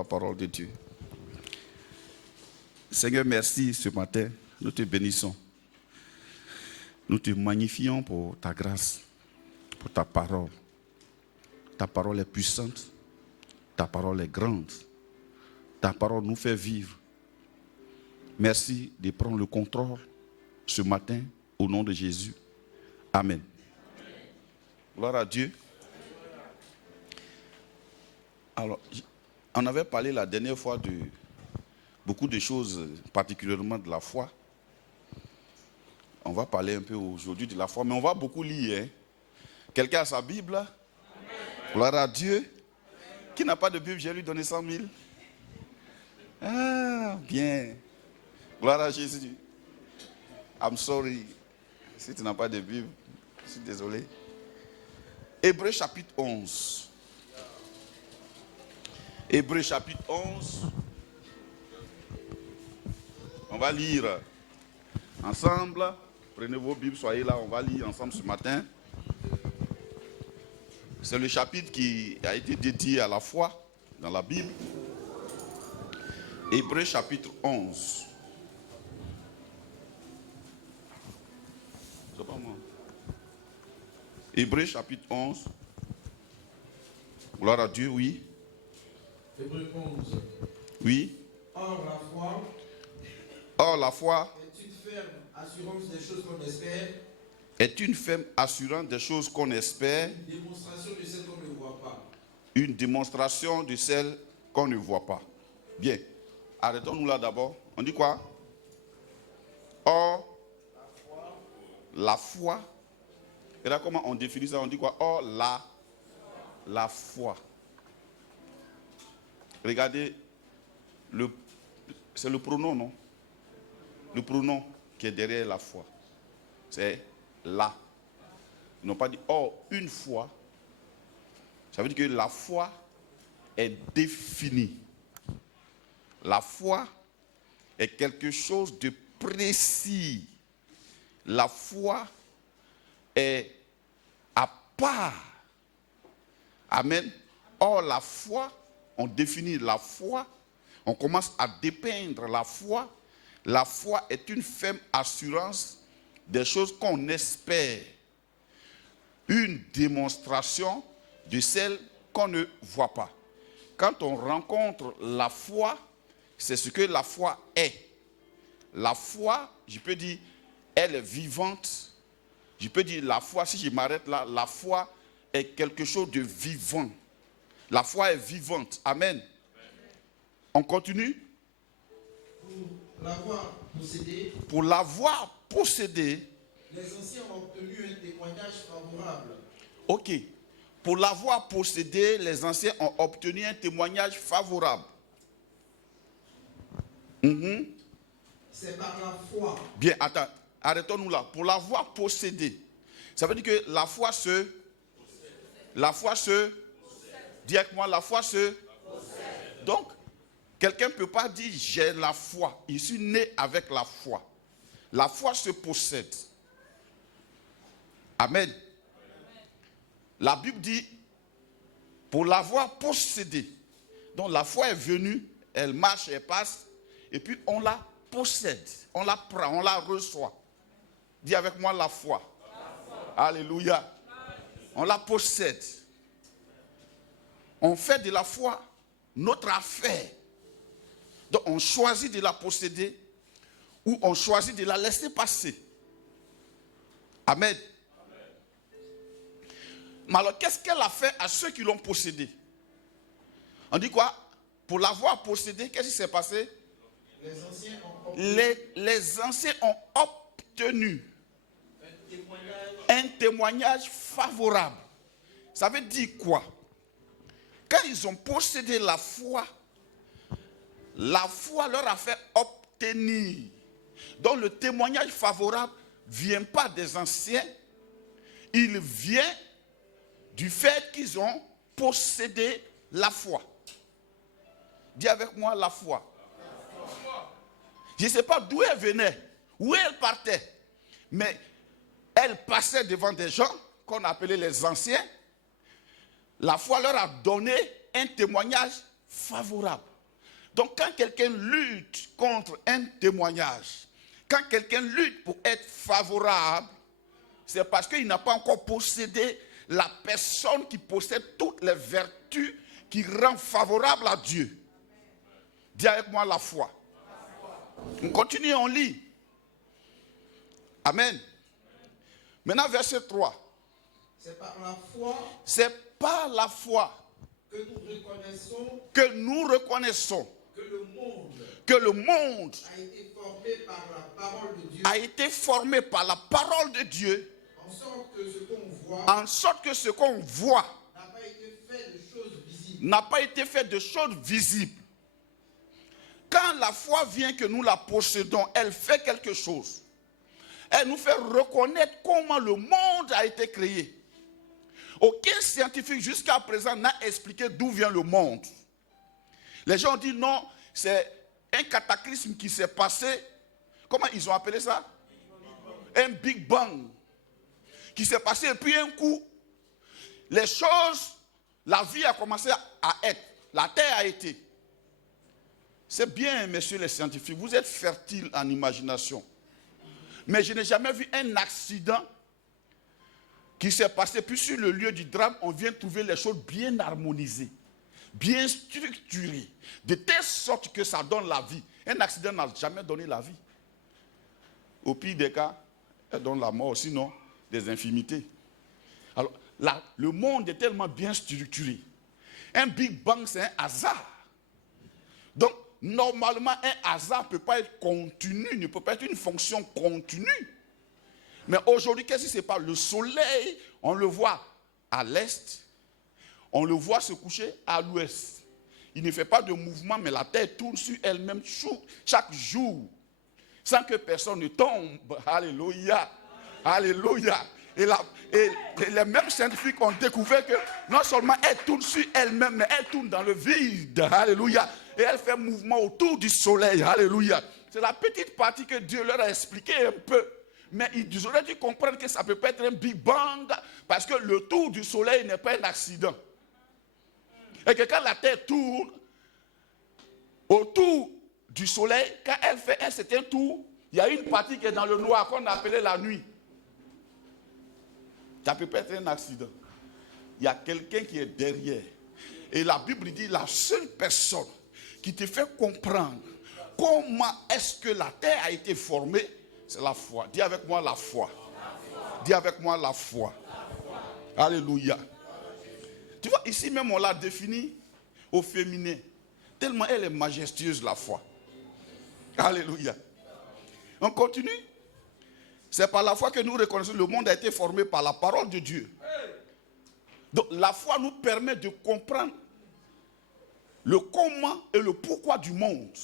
la parole de Dieu. Seigneur, merci ce matin. Nous te bénissons. Nous te magnifions pour ta grâce, pour ta parole. Ta parole est puissante. Ta parole est grande. Ta parole nous fait vivre. Merci de prendre le contrôle ce matin au nom de Jésus. Amen. Gloire à Dieu. Alors, on avait parlé la dernière fois de beaucoup de choses, particulièrement de la foi. On va parler un peu aujourd'hui de la foi, mais on va beaucoup lire. Hein? Quelqu'un a sa Bible? Amen. Gloire à Dieu. Amen. Qui n'a pas de Bible, j'ai lui donné 100 000. Ah, bien. Gloire à Jésus. I'm sorry. Si tu n'as pas de Bible, je suis désolé. Hébreux chapitre 11. Hébreux chapitre 11. On va lire ensemble. Prenez vos Bibles, soyez là, on va lire ensemble ce matin. C'est le chapitre qui a été dédié à la foi dans la Bible. Hébreux chapitre 11. C'est pas moi. Hébreux chapitre 11. Gloire à Dieu, oui. Hébreux 11. Oui. Or la foi est une ferme assurance des choses qu'on espère. Est une ferme assurance des choses qu'on espère. Une démonstration de celles qu'on ne voit pas. Une démonstration de celles qu'on ne voit pas. Bien. Arrêtons-nous là d'abord. On dit quoi? Or, la foi. Et là, comment on définit ça? On dit quoi? Or, la foi. Regardez, c'est le pronom, non? Le pronom qui est derrière la foi. C'est la. Ils n'ont pas dit, oh, une foi. Ça veut dire que la foi est définie. La foi est quelque chose de précis. La foi est à part. Amen. Or, la foi, on définit la foi, on commence à dépeindre la foi. La foi est une ferme assurance des choses qu'on espère. Une démonstration de celles qu'on ne voit pas. Quand on rencontre la foi, c'est ce que la foi est. La foi, je peux dire, elle est vivante. Je peux dire la foi, si je m'arrête là, la foi est quelque chose de vivant. La foi est vivante. Amen. Amen. On continue. Pour l'avoir possédé, les anciens ont obtenu un témoignage favorable. Ok. Pour l'avoir possédé, les anciens ont obtenu un témoignage favorable. C'est par la foi. Bien, attends, arrêtons-nous là. Pour l'avoir possédé, ça veut dire que la foi se... La foi se... Dis avec moi, la foi se... Donc, quelqu'un ne peut pas dire j'ai la foi. Je suis né avec la foi. La foi se possède. Amen. La Bible dit pour l'avoir possédé. Donc la foi est venue, elle marche, elle passe, et puis on la possède. On la prend, on la reçoit. Dis avec moi la foi. Alléluia. On la possède. On fait de la foi notre affaire. Donc on choisit de la posséder ou on choisit de la laisser passer. Amen. Mais alors qu'est-ce qu'elle a fait à ceux qui l'ont possédé? On dit quoi? Pour l'avoir possédé, qu'est-ce qui s'est passé? Les anciens ont obtenu un témoignage favorable. Ça veut dire quoi? Quand ils ont possédé la foi leur a fait obtenir. Donc le témoignage favorable ne vient pas des anciens, il vient du fait qu'ils ont possédé la foi. Dis avec moi la foi. Je ne sais pas d'où elle venait, où elle partait, mais elle passait devant des gens qu'on appelait les anciens. La foi leur a donné un témoignage favorable. Donc quand quelqu'un lutte contre un témoignage, quand quelqu'un lutte pour être favorable, c'est parce qu'il n'a pas encore possédé la personne qui possède toutes les vertus qui rend favorable à Dieu. Dis avec moi la foi. On continue, on lit. Amen. Maintenant, verset 3. C'est par la foi C'est par la foi que nous reconnaissons que le monde a été formé par la parole de Dieu, en sorte que ce qu'on voit, n'a pas été fait de choses visibles. Quand la foi vient que nous la possédons, elle fait quelque chose. Elle nous fait reconnaître comment le monde a été créé. Aucun scientifique jusqu'à présent n'a expliqué d'où vient le monde. Les gens disent non, c'est un cataclysme qui s'est passé. Comment ils ont appelé ça? Un Big Bang. Qui s'est passé et puis un coup, les choses, la vie a commencé à être. La terre a été. C'est bien, messieurs les scientifiques, vous êtes fertiles en imagination. Mais je n'ai jamais vu un accident qui s'est passé, puis sur le lieu du drame, on vient trouver les choses bien harmonisées, bien structurées, de telle sorte que ça donne la vie. Un accident n'a jamais donné la vie. Au pire des cas, elle donne la mort, sinon des infimités. Alors, là, le monde est tellement bien structuré. Un Big Bang, c'est un hasard. Donc, normalement, un hasard ne peut pas être continu, ne peut pas être une fonction continue. Mais aujourd'hui, qu'est-ce qui se passe? Le soleil, on le voit à l'est, on le voit se coucher à l'ouest. Il ne fait pas de mouvement, mais la terre tourne sur elle-même chaque jour, sans que personne ne tombe. Alléluia. Alléluia. Et les mêmes scientifiques ont découvert que non seulement elle tourne sur elle-même, mais elle tourne dans le vide. Alléluia. Et elle fait mouvement autour du soleil. Alléluia. C'est la petite partie que Dieu leur a expliqué un peu. Mais ils auraient dû comprendre que ça ne peut pas être un Big Bang parce que le tour du soleil n'est pas un accident. Et que quand la Terre tourne autour du soleil, quand elle fait un certain tour, il y a une partie qui est dans le noir qu'on appelait la nuit. Ça ne peut pas être un accident. Il y a quelqu'un qui est derrière. Et la Bible dit la seule personne qui te fait comprendre comment est-ce que la Terre a été formée, c'est la foi. Dis avec moi la foi. Dis avec moi la foi. Alléluia. Tu vois, ici même on l'a définie au féminin. Tellement elle est majestueuse, la foi. Alléluia. On continue. C'est par la foi que nous reconnaissons que le monde a été formé par la parole de Dieu. Donc la foi nous permet de comprendre le comment et le pourquoi du monde.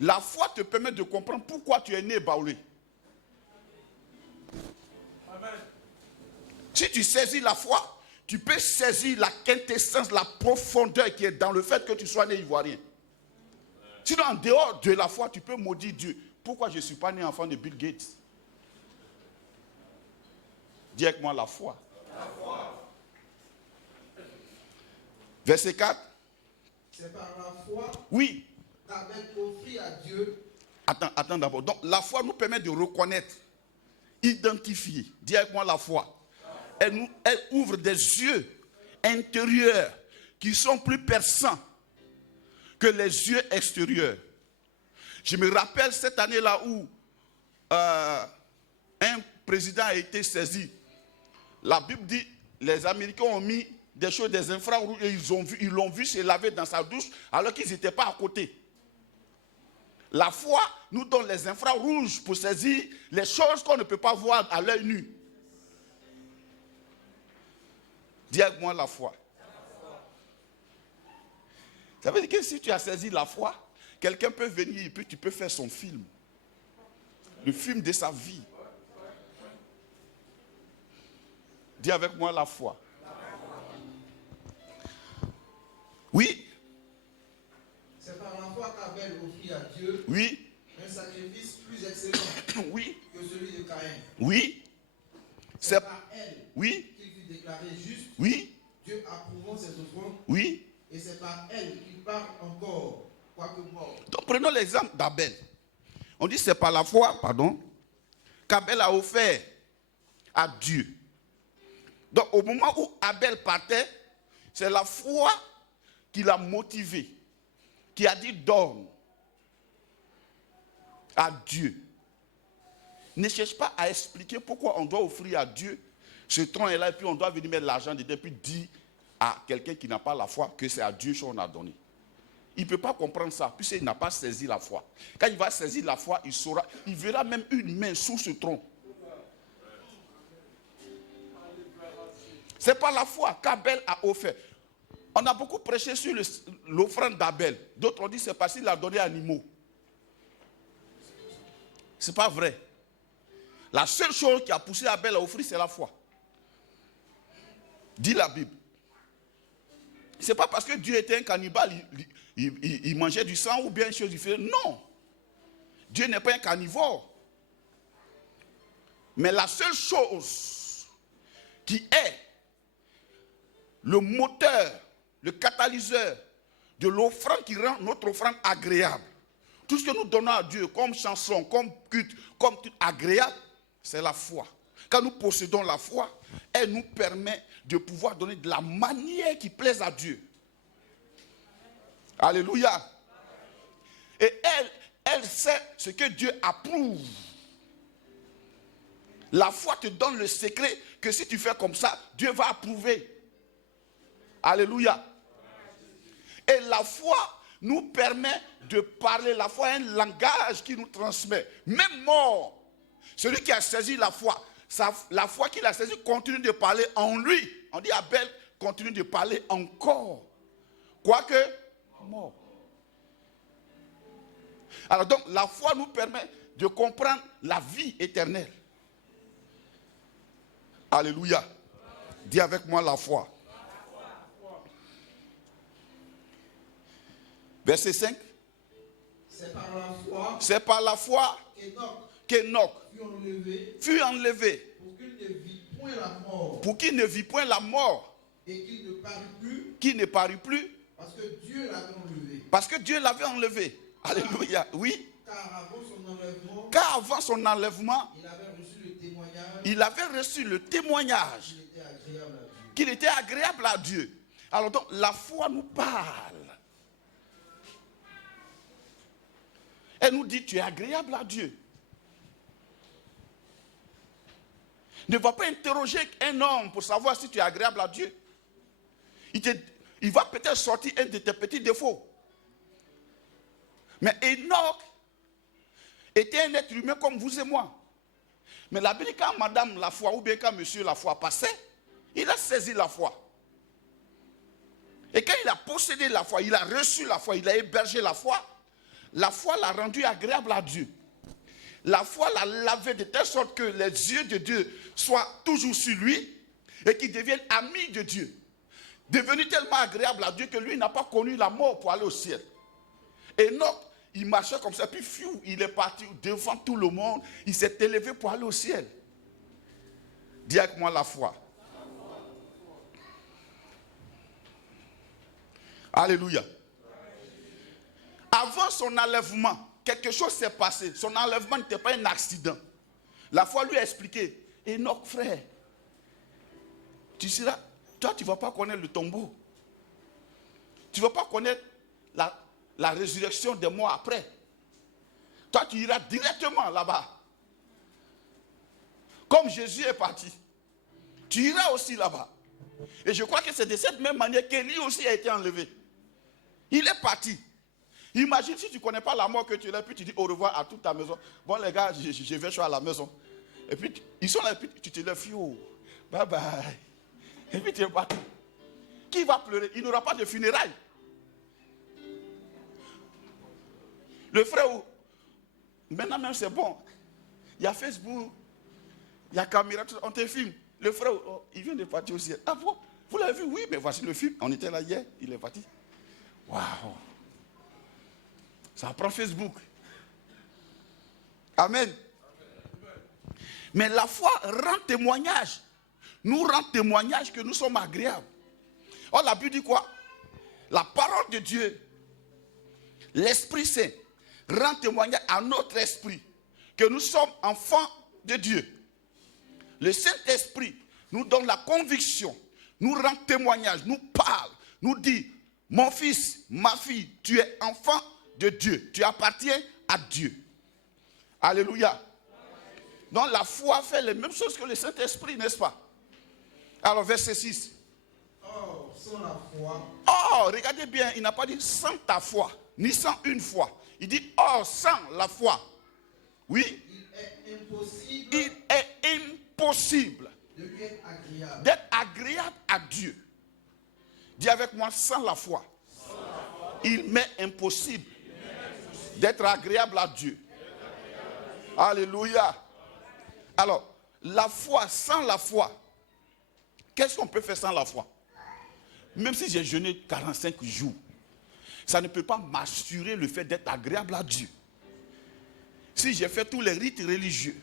La foi te permet de comprendre pourquoi tu es né Baoulé. Si tu saisis la foi, tu peux saisir la quintessence, la profondeur qui est dans le fait que tu sois né ivoirien. Sinon, en dehors de la foi, tu peux maudire Dieu. Pourquoi je ne suis pas né enfant de Bill Gates? Dis avec moi la foi. La foi. Verset 4. C'est par la foi. Oui. Qu'Abel offrit à Dieu. Attends d'abord. Donc la foi nous permet de reconnaître, identifier. Dis avec moi la foi. Elle ouvre des yeux intérieurs qui sont plus perçants que les yeux extérieurs. Je me rappelle cette année-là où un président a été saisi. La Bible dit, les Américains ont mis des choses, des infrarouges, et ils l'ont vu se laver dans sa douche alors qu'ils n'étaient pas à côté. La foi nous donne les infrarouges pour saisir les choses qu'on ne peut pas voir à l'œil nu. Dis avec moi la foi. Ça veut dire que si tu as saisi la foi, quelqu'un peut venir et puis tu peux faire son film. Le film de sa vie. Dis avec moi la foi. Oui. C'est par la foi qu'Abel offrit à Dieu. Oui. Un sacrifice plus excellent. Oui. Que celui de Caïn. Oui. C'est par elle. Oui. Qu'il fut déclaré juste. Oui. Dieu approuvant ses offrandes. Oui. et c'est par elle qu'il parle encore, quoique mort. Donc prenons l'exemple d'Abel. On dit c'est par la foi, qu'Abel a offert à Dieu. Donc au moment où Abel partait, c'est la foi qui l'a motivé, qui a dit donne à Dieu. Ne cherche pas à expliquer pourquoi on doit offrir à Dieu ce tronc est là et puis on doit venir mettre l'argent dedans et puis dire à quelqu'un qui n'a pas la foi que c'est à Dieu qu'on a donné. Il ne peut pas comprendre ça puisqu'il n'a pas saisi la foi. Quand il va saisir la foi, il saura, il verra même une main sous ce tronc. C'est par la foi qu'Abel a offert. On a beaucoup prêché sur l'offrande d'Abel. D'autres ont dit c'est parce qu'il a donné animaux. Ce n'est pas vrai. La seule chose qui a poussé Abel à offrir, c'est la foi. Dit la Bible. Ce n'est pas parce que Dieu était un cannibale, il mangeait du sang ou bien une chose différente. Non. Dieu n'est pas un carnivore. Mais la seule chose qui est le moteur, le catalyseur de l'offrande qui rend notre offrande agréable. Tout ce que nous donnons à Dieu comme chanson, comme culte, comme tout agréable, c'est la foi. Quand nous possédons la foi, elle nous permet de pouvoir donner de la manière qui plaise à Dieu. Alléluia. Et elle sait ce que Dieu approuve. La foi te donne le secret que si tu fais comme ça, Dieu va approuver. Alléluia. Et la foi nous permet de parler. La foi est un langage qui nous transmet. Même mort, celui qui a saisi la foi, la foi qu'il a saisie continue de parler en lui. On dit Abel continue de parler encore. Quoique mort. Alors donc la foi nous permet de comprendre la vie éternelle. Alléluia. Dis avec moi la foi. Verset 5. C'est par la foi qu'Enoch fut enlevé pour qu'il ne vit point la mort et qu'il ne parut plus parce que Dieu l'avait enlevé. parce que Dieu l'avait enlevé. Alléluia. Oui. Car avant son enlèvement, il avait reçu le témoignage qu'il était agréable à Dieu. Alors donc la foi nous parle. Elle nous dit tu es agréable à Dieu. Ne va pas interroger un homme pour savoir si tu es agréable à Dieu. Il va peut-être sortir un de tes petits défauts. Mais Enoch était un être humain comme vous et moi. Mais la Bible, quand madame la foi ou bien quand monsieur la foi passait, il a saisi la foi. Et quand il a possédé la foi, il a reçu la foi, il a hébergé la foi l'a rendu agréable à Dieu. La foi l'a lavé de telle sorte que les yeux de Dieu soient toujours sur lui et qu'il devienne ami de Dieu. Devenu tellement agréable à Dieu que lui n'a pas connu la mort pour aller au ciel. Et Enoch, il marchait comme ça, puis fiou, il est parti devant tout le monde, il s'est élevé pour aller au ciel. Dis avec moi la foi. Alléluia. Avant son enlèvement, quelque chose s'est passé. Son enlèvement n'était pas un accident. La foi lui a expliqué, Enoch frère, tu seras, toi tu ne vas pas connaître le tombeau. Tu ne vas pas connaître la résurrection des morts après. Toi tu iras directement là-bas. Comme Jésus est parti, tu iras aussi là-bas. Et je crois que c'est de cette même manière qu'Élie aussi a été enlevé. Il est parti. Imagine si tu ne connais pas la mort que tu es là, puis tu dis au revoir à toute ta maison. Bon les gars, je vais à la maison. Et puis ils sont là, et puis tu te lèves, bye bye. Et puis tu es parti. Qui va pleurer? Il n'aura pas de funérailles. Le frère, maintenant même c'est bon. Il y a Facebook, il y a caméra, on te filme. Le frère, il vient de partir au ciel. Ah bon? Vous l'avez vu? Oui, mais voici le film. On était là hier, il est parti. Waouh! Ça prend Facebook. Amen. Mais la foi rend témoignage. Nous rend témoignage que nous sommes agréables. Or, la Bible dit quoi? La parole de Dieu, l'Esprit Saint, rend témoignage à notre esprit que nous sommes enfants de Dieu. Le Saint-Esprit nous donne la conviction, nous rend témoignage, nous parle, nous dit, mon fils, ma fille, tu es enfant de Dieu, tu appartiens à Dieu. Alléluia. Donc la foi fait les mêmes choses que le Saint-Esprit, n'est-ce pas? Alors verset 6. Or, sans la foi, Or, regardez bien, il n'a pas dit sans ta foi, ni sans une foi. Il dit or, sans la foi. Oui. il est impossible De lui être agréable. D'être agréable à Dieu. Dis avec moi, sans la foi. Il m'est impossible d'être agréable à Dieu. Alléluia. Alors, la foi, sans la foi, qu'est-ce qu'on peut faire sans la foi? Même si j'ai jeûné 45 jours, ça ne peut pas m'assurer le fait d'être agréable à Dieu. Si j'ai fait tous les rites religieux,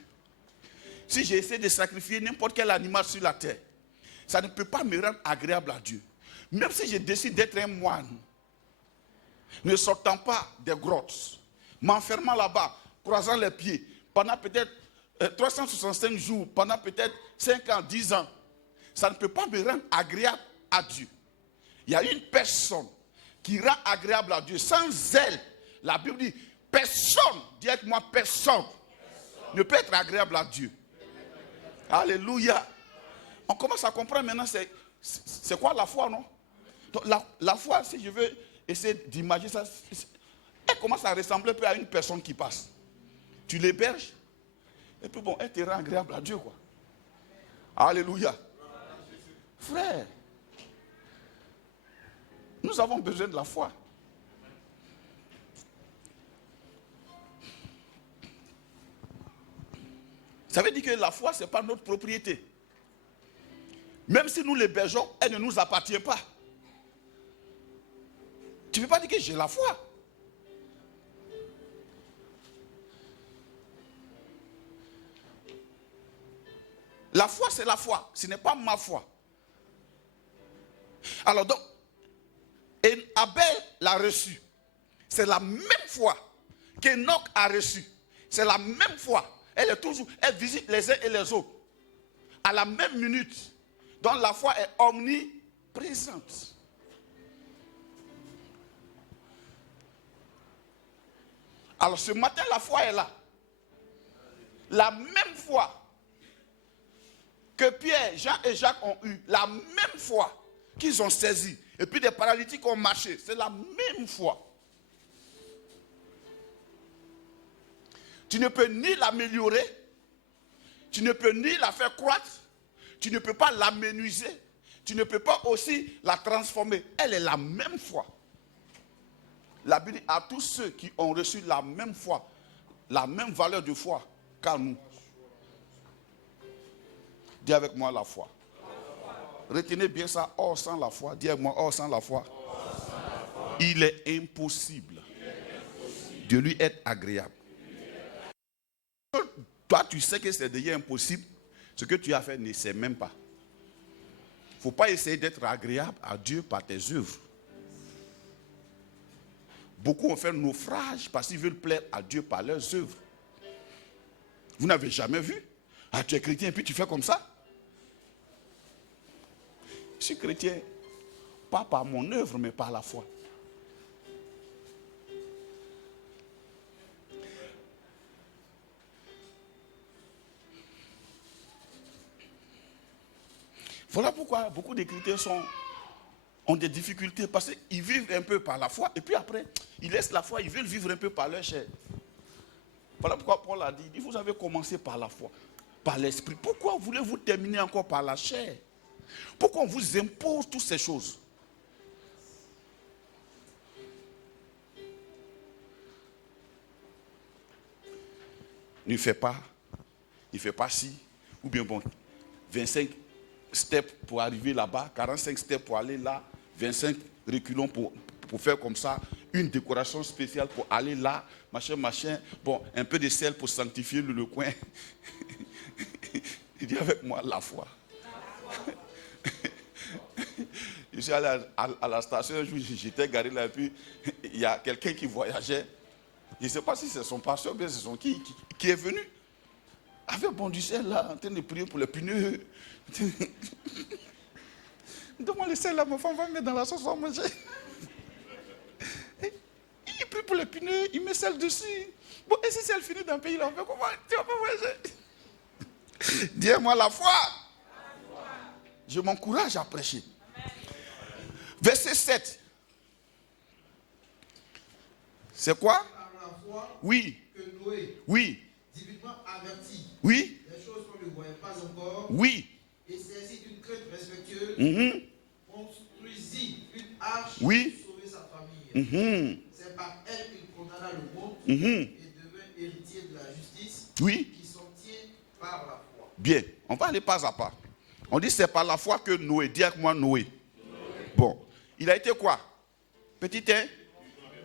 si j'ai essayé de sacrifier n'importe quel animal sur la terre, ça ne peut pas me rendre agréable à Dieu. Même si je décide d'être un moine, ne sortant pas des grottes, m'enfermant là-bas, croisant les pieds, pendant peut-être 365 jours, pendant peut-être 5 ans, 10 ans, ça ne peut pas me rendre agréable à Dieu. Il y a une personne qui rend agréable à Dieu. Sans elle, la Bible dit, personne, dis avec moi, personne ne peut être agréable à Dieu. Alléluia. On commence à comprendre maintenant c'est quoi la foi, non? Donc la foi, si je veux essayer d'imaginer ça, elle commence à ressembler un peu à une personne qui passe. Tu l'héberges, et puis bon, elle te rend agréable à Dieu, quoi. Alléluia. Frère, nous avons besoin de la foi. Ça veut dire que la foi, ce n'est pas notre propriété. Même si nous l'hébergeons, elle ne nous appartient pas. Tu ne peux pas dire que j'ai la foi. La foi, c'est la foi. Ce n'est pas ma foi. Alors donc, Abel l'a reçu. C'est la même foi qu'Enoch a reçu. C'est la même foi. Elle visite les uns et les autres. À la même minute. Donc la foi est omniprésente. Alors ce matin, la foi est là. La même foi que Pierre, Jean et Jacques ont eu. La même foi qu'ils ont saisi. Et puis des paralytiques ont marché. C'est la même foi. Tu ne peux ni l'améliorer, tu ne peux ni la faire croître, tu ne peux pas l'aménuiser, tu ne peux pas aussi la transformer. Elle est la même foi. La Bible dit à tous ceux qui ont reçu la même foi, la même valeur de foi qu'à nous. Dis avec moi la foi. Retenez bien ça, or sans la foi. Dis avec moi, or sans la foi. Il est impossible de lui être agréable. Toi, tu sais que c'est déjà impossible. Ce que tu as fait, ne sais même pas. Il ne faut pas essayer d'être agréable à Dieu par tes œuvres. Beaucoup ont fait naufrage parce qu'ils veulent plaire à Dieu par leurs œuvres. Vous n'avez jamais vu? Ah, tu es chrétien et puis tu fais comme ça? Je suis chrétien, pas par mon œuvre, mais par la foi. Voilà pourquoi beaucoup de chrétiens ont des difficultés parce qu'ils vivent un peu par la foi et puis après, ils laissent la foi, ils veulent vivre un peu par leur chair. Voilà pourquoi Paul a dit, vous avez commencé par la foi, par l'esprit. Pourquoi voulez-vous terminer encore par la chair? Pourquoi on vous impose toutes ces choses? Ne fais pas, il ne fait pas ci, ou bien bon, 25 steps pour arriver là-bas, 45 steps pour aller là, 25 reculons pour faire comme ça, une décoration spéciale pour aller là, machin, bon, un peu de sel pour sanctifier le coin. Il dit avec moi la foi. Je suis allé à la station, un jour, j'étais garé là, et puis il y a quelqu'un qui voyageait. Je ne sais pas si c'est son pasteur, bien c'est son qui est venu. Avec bon du sel là, en train de prier pour les pneus. Demande le sel là, mon femme va mettre dans la sauce, on va manger. Il prie pour les pneus, il met sel dessus. Bon, et si elle finit dans le pays là, on fait comment? Tu vas pas voyager. Dis-moi la foi. Je m'encourage à prêcher. Verset 7. C'est quoi? Oui. Que Noé, Oui. divinement averti, Oui. des choses qu'on ne voyait pas encore, Oui. et saisi d'une crainte respectueuse, construisit une arche Oui. pour sauver sa famille. C'est par elle qu'il condamna le monde et devint héritier de la justice Oui. qui s'obtient par la foi. Bien. On va aller pas à pas. On dit c'est par la foi que Noé. Dis avec moi Noé. Bon. Il a été quoi? Petit 1.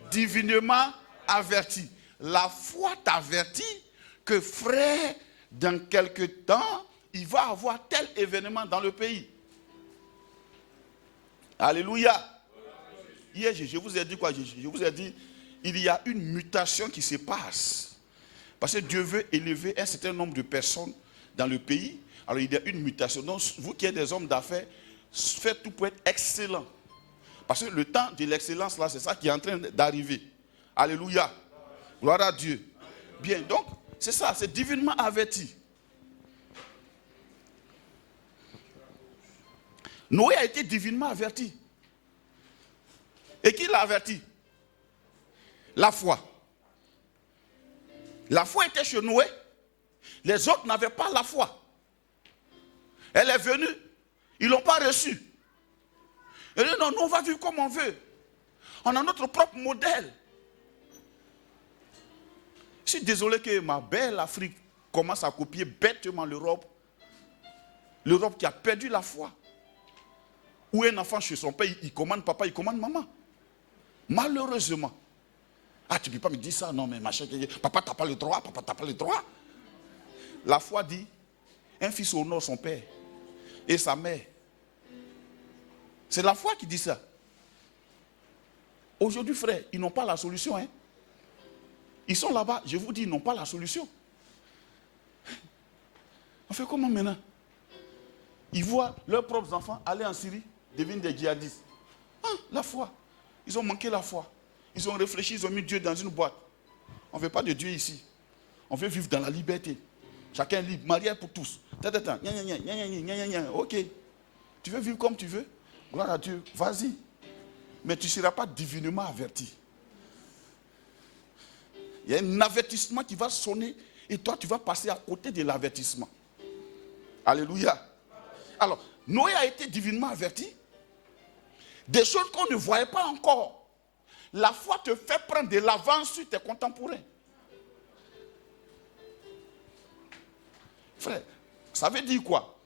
Divinement averti. La foi t'avertit que frère, dans quelque temps, il va avoir tel événement dans le pays. Alléluia. Hier, je vous ai dit quoi? Je vous ai dit, il y a une mutation qui se passe. Parce que Dieu veut élever un certain nombre de personnes dans le pays. Alors il y a une mutation. Donc vous qui êtes des hommes d'affaires, faites tout pour être excellent. Parce que le temps de l'excellence là, c'est ça qui est en train d'arriver. Alléluia. Gloire à Dieu. Bien, donc, c'est ça, c'est divinement averti. Noé a été divinement averti. Et qui l'a averti? La foi. La foi était chez Noé. Les autres n'avaient pas la foi. Elle est venue. Ils ne l'ont pas reçue. Elle dit non, nous on va vivre comme on veut. On a notre propre modèle. Je suis désolé que ma belle Afrique commence à copier bêtement l'Europe. L'Europe qui a perdu la foi. Où un enfant chez son père, il commande papa, il commande maman. Malheureusement. Ah, tu ne peux pas me dire ça, non, mais machin, papa, tu n'as pas le droit, papa, tu n'as pas le droit. La foi dit, un fils honore son père et sa mère. C'est la foi qui dit ça. Aujourd'hui, frère, ils n'ont pas la solution, hein. Ils sont là-bas, je vous dis, ils n'ont pas la solution. On fait comment maintenant? Ils voient leurs propres enfants aller en Syrie, devenir des djihadistes. Ah, la foi. Ils ont manqué la foi. Ils ont réfléchi, ils ont mis Dieu dans une boîte. On ne veut pas de Dieu ici. On veut vivre dans la liberté. Chacun est libre, mariage pour tous. Ok. Tu veux vivre comme tu veux? Gloire à Dieu, vas-y. Mais tu ne seras pas divinement averti. Il y a un avertissement qui va sonner et toi, tu vas passer à côté de l'avertissement. Alléluia. Alors, Noé a été divinement averti. Des choses qu'on ne voyait pas encore. La foi te fait prendre de l'avance sur tes contemporains. Frère, ça veut dire quoi?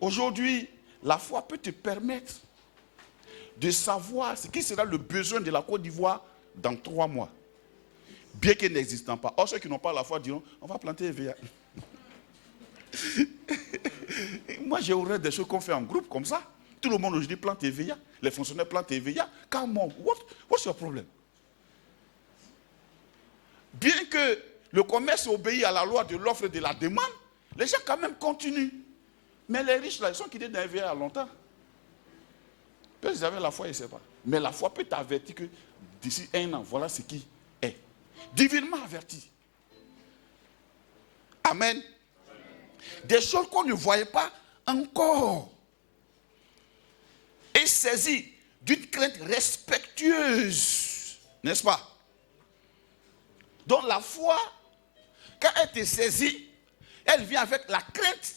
Aujourd'hui, la foi peut te permettre de savoir ce qui sera le besoin de la Côte d'Ivoire dans 3 mois. Bien qu'elle n'existant pas. Or, ceux qui n'ont pas la foi diront, on va planter EVA. Moi, j'aurais des choses qu'on fait en groupe comme ça. Tout le monde aujourd'hui plante EVA. Les fonctionnaires plantent EVA. Come on, what's your problem? Bien que le commerce obéit à la loi de l'offre et de la demande, les gens quand même continuent. Mais les riches, là, ils sont quittés dans EVA il y a longtemps. Peut-être qu'ils avaient la foi, ils ne savent pas. Mais la foi peut t'avertir que d'ici 1 an, voilà ce qui est. Divinement averti. Amen. Des choses qu'on ne voyait pas encore. Et saisi d'une crainte respectueuse. N'est-ce pas? Donc la foi, quand elle te saisit, elle vient avec la crainte.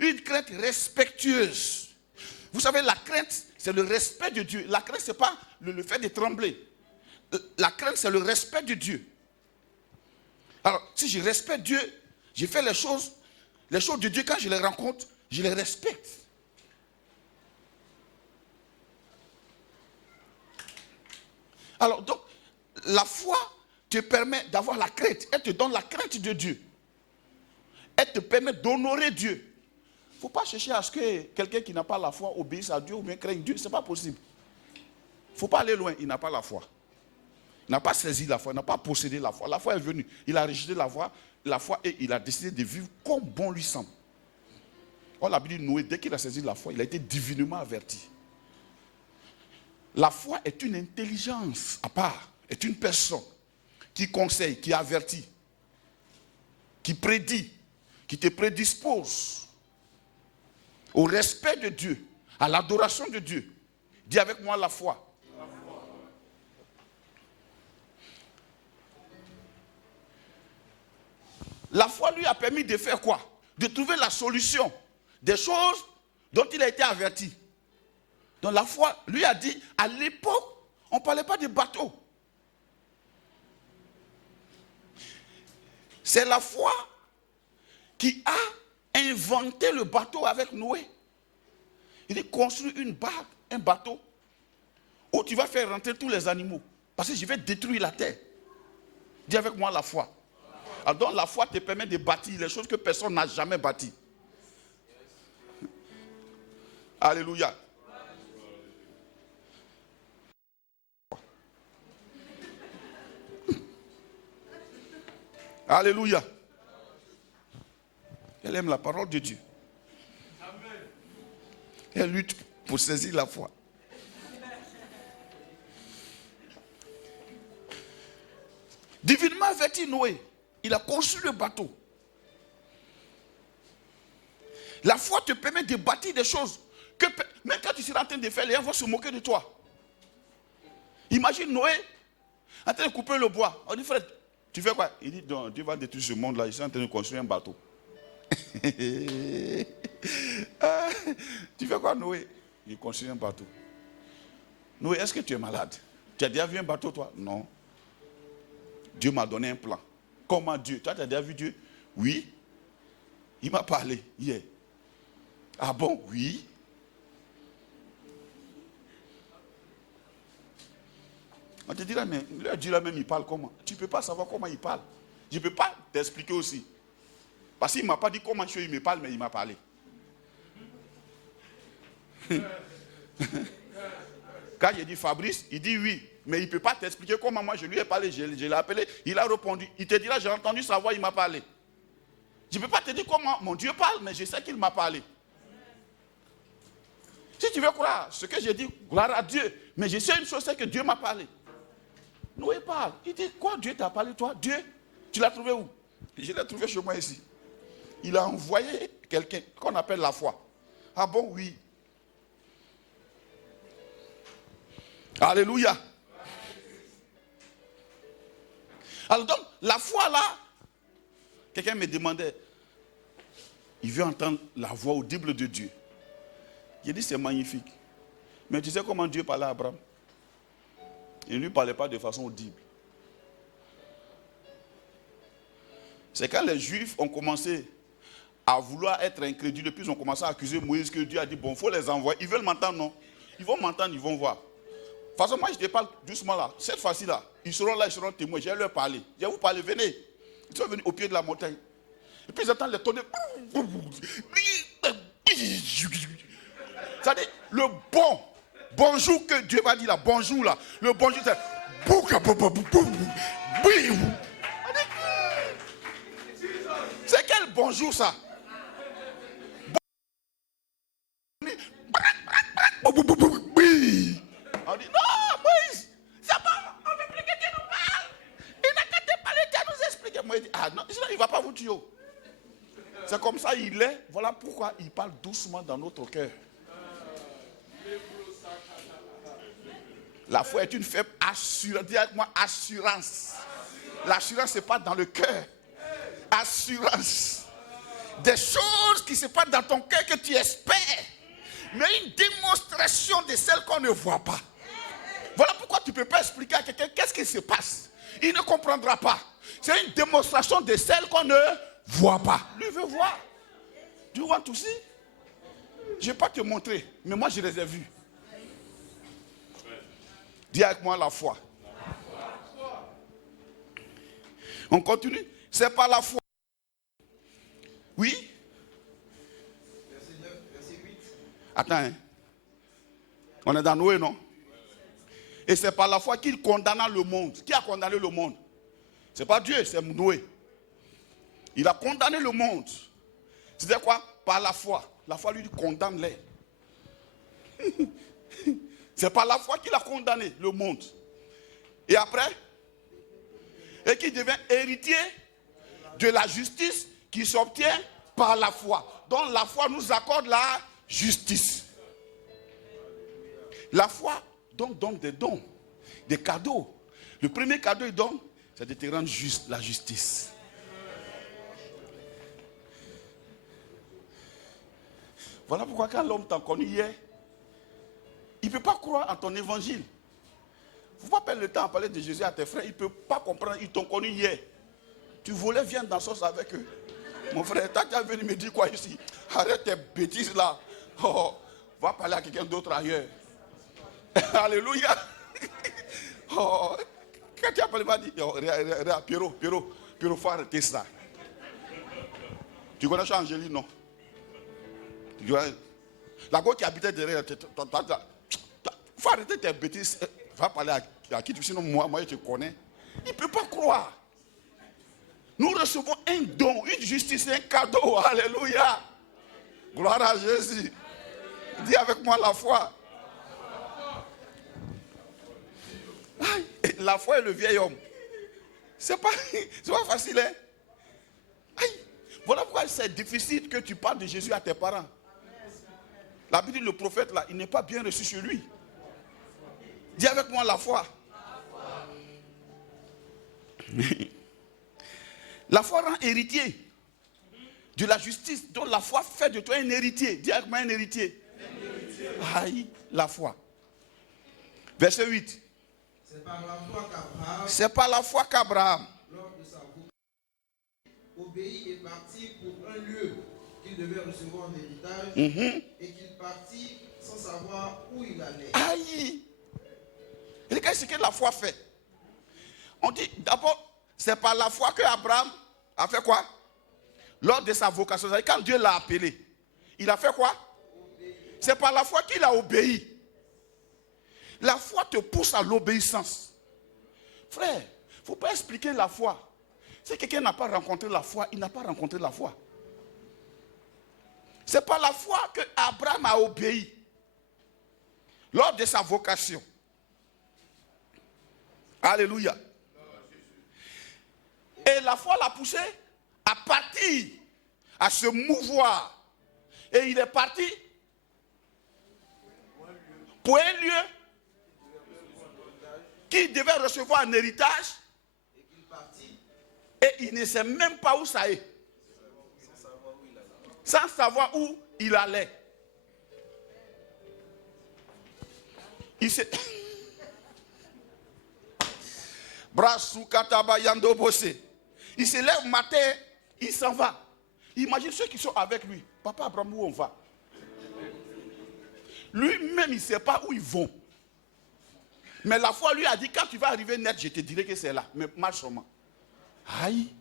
Une crainte respectueuse. Vous savez, la crainte, c'est le respect de Dieu. La crainte, ce n'est pas le fait de trembler. La crainte, c'est le respect de Dieu. Alors, si je respecte Dieu, je fais les choses de Dieu, quand je les rencontre, je les respecte. Alors, donc, la foi te permet d'avoir la crainte. Elle te donne la crainte de Dieu. Elle te permet d'honorer Dieu. ne faut pas chercher à ce que quelqu'un qui n'a pas la foi obéisse à Dieu ou bien craigne Dieu. Ce n'est pas possible. Il ne faut pas aller loin. Il n'a pas la foi. Il n'a pas saisi la foi. Il n'a pas possédé la foi. La foi est venue. Il a rejeté la foi et il a décidé de vivre comme bon lui semble. On l'a dit Noé, dès qu'il a saisi la foi, il a été divinement averti. La foi est une intelligence à part, est une personne qui conseille, qui avertit, qui prédit, qui te prédispose au respect de Dieu, à l'adoration de Dieu. Dis avec moi la foi. La foi lui a permis de faire quoi? De trouver la solution des choses dont il a été averti. Donc la foi lui a dit, à l'époque, on ne parlait pas de bateau. C'est la foi qui a inventé le bateau avec Noé. Il a construit une barque, un bateau, où tu vas faire rentrer tous les animaux. Parce que je vais détruire la terre. Dis avec moi la foi. Alors donc la foi te permet de bâtir les choses que personne n'a jamais bâties. Alléluia. Alléluia. Elle aime la parole de Dieu. Elle lutte pour saisir la foi. Divinement averti Noé, il a conçu le bateau. La foi te permet de bâtir des choses que même quand tu seras en train de faire, les gens vont se moquer de toi. Imagine Noé en train de couper le bois. On dit, frère, tu fais quoi? Il dit, non, Dieu va détruire ce monde-là. Ils sont en train de construire un bateau. Tu fais quoi, Noé? Il construit un bateau. Noé, est-ce que tu es malade? Tu as déjà vu un bateau, toi? Non. Dieu m'a donné un plan. Comment Dieu? Toi, tu as déjà vu Dieu? Oui. Il m'a parlé hier. Ah bon? Oui. On te dira, mais Dieu là même, il parle comment? Tu ne peux pas savoir comment il parle. Je ne peux pas t'expliquer aussi. Parce qu'il ne m'a pas dit comment il me parle, mais il m'a parlé. Quand j'ai dit Fabrice, il dit oui. Mais il ne peut pas t'expliquer comment moi je lui ai parlé. Je l'ai appelé, il a répondu. Il te dira, j'ai entendu sa voix, il m'a parlé. Je ne peux pas te dire comment mon Dieu parle, mais je sais qu'il m'a parlé. Si tu veux croire ce que j'ai dit, gloire à Dieu. Mais je sais une chose, c'est que Dieu m'a parlé. Noé parle. Il dit, quoi, Dieu t'a parlé, toi? Dieu, tu l'as trouvé où? Je l'ai trouvé chez moi ici. Il a envoyé quelqu'un qu'on appelle la foi. Ah bon, oui. Alléluia. Alors donc, la foi là, quelqu'un me demandait, il veut entendre la voix audible de Dieu. J'ai dit, c'est magnifique. Mais tu sais comment Dieu parlait à Abraham? Il ne lui parlait pas de façon audible. C'est quand les Juifs ont commencé à vouloir être incrédules, puis ils ont commencé à accuser Moïse, que Dieu a dit, bon, il faut les envoyer. Ils veulent m'entendre, non? Ils vont m'entendre, ils vont voir. De toute façon, moi, je te parle doucement là. Cette fois-ci là, ils seront là, ils seront témoins. Je vais leur parler. Je vais vous parler, venez. Ils sont venus au pied de la montagne. Et puis ils entendent les tonnerres. C'est-à-dire, le bonjour que Dieu m'a dit là, bonjour là. Le bonjour, c'est... C'est quel bonjour ça? On dit non, Moïse, c'est pas, on veut plus que Dieu nous parle. Il n'a qu'à te parler, Dieu nous explique. Moi, il dit, ah non, il ne va pas vous tuer. C'est comme ça il est. Voilà pourquoi il parle doucement dans notre cœur. La foi est une faible assurance. Dis avec moi, assurance. L'assurance, ce n'est pas dans le cœur. Assurance. Des choses qui se passent dans ton cœur que tu espères. Mais une démonstration de celles qu'on ne voit pas. Voilà pourquoi tu ne peux pas expliquer à quelqu'un qu'est-ce qui se passe. Il ne comprendra pas. C'est une démonstration de celles qu'on ne voit pas. Lui veut voir. Do you want to see? Je ne vais pas te montrer, mais moi je les ai vus. Dis avec moi la foi. On continue. C'est pas la foi. Oui. Attends, hein. On est dans Noé, non? Et c'est par la foi qu'il condamna le monde. Qui a condamné le monde? Ce n'est pas Dieu, c'est Noé. Il a condamné le monde. C'est-à-dire quoi? Par la foi. La foi lui condamne l'air. C'est par la foi qu'il a condamné le monde. Et après, et qui devient héritier de la justice qui s'obtient par la foi. Donc la foi nous accorde la justice. La foi donne des dons, des cadeaux. Le premier cadeau il donne, c'est de te rendre juste, la justice. Voilà pourquoi quand l'homme t'a connu hier, il ne peut pas croire à ton évangile. Il ne faut pas perdre le temps à parler de Jésus à tes frères. Il ne peut pas comprendre, ils t'ont connu hier. Tu voulais viendre dans sauce avec eux. Mon frère, tu es venu me dire quoi ici? Arrête tes bêtises là. Oh, va parler à quelqu'un d'autre ailleurs. Alléluia. Oh, quand tu as parlé, il m'a dit, oh, Pierrot, faut arrêter ça. Tu connais Angéline, non? La go qui habitait derrière, faut arrêter tes bêtises. Va parler à qui tu sinon moi je te connais. Il ne peut pas croire. Nous recevons un don, une justice, un cadeau. Alléluia. Gloire à Jésus. Dis avec moi la foi. La foi est le vieil homme. C'est pas facile, hein? Aïe. Voilà pourquoi c'est difficile que tu parles de Jésus à tes parents. La Bible dit le prophète là, il n'est pas bien reçu chez lui. Dis avec moi la foi. La foi rend héritier de la justice. Donc la foi fait de toi un héritier. Dis avec moi un héritier. Aïe, la foi. Verset 8. C'est par la foi qu'Abraham, lors de sa vocation, obéit et partit pour un lieu qu'il devait recevoir en héritage, et qu'il partit sans savoir où il allait. Aïe! Regardez ce que la foi fait. On dit d'abord, c'est par la foi que Abraham a fait quoi? Lors de sa vocation, quand Dieu l'a appelé, il a fait quoi? C'est par la foi qu'il a obéi. La foi te pousse à l'obéissance. Frère, il ne faut pas expliquer la foi. Si quelqu'un n'a pas rencontré la foi, il n'a pas rencontré la foi. C'est par la foi que Abraham a obéi lors de sa vocation. Alléluia. Et la foi l'a poussé à partir, à se mouvoir. Et il est parti pour un lieu qu'il devait recevoir un héritage. Et il ne sait même pas où ça est. Sans savoir où il allait. Il s'est... Il se lève matin, il s'en va. Imagine ceux qui sont avec lui. Papa Abraham, où on va? Lui-même, il ne sait pas où ils vont. Mais la foi lui a dit, quand tu vas arriver net, je te dirai que c'est là. Mais marche seulement. Aïe.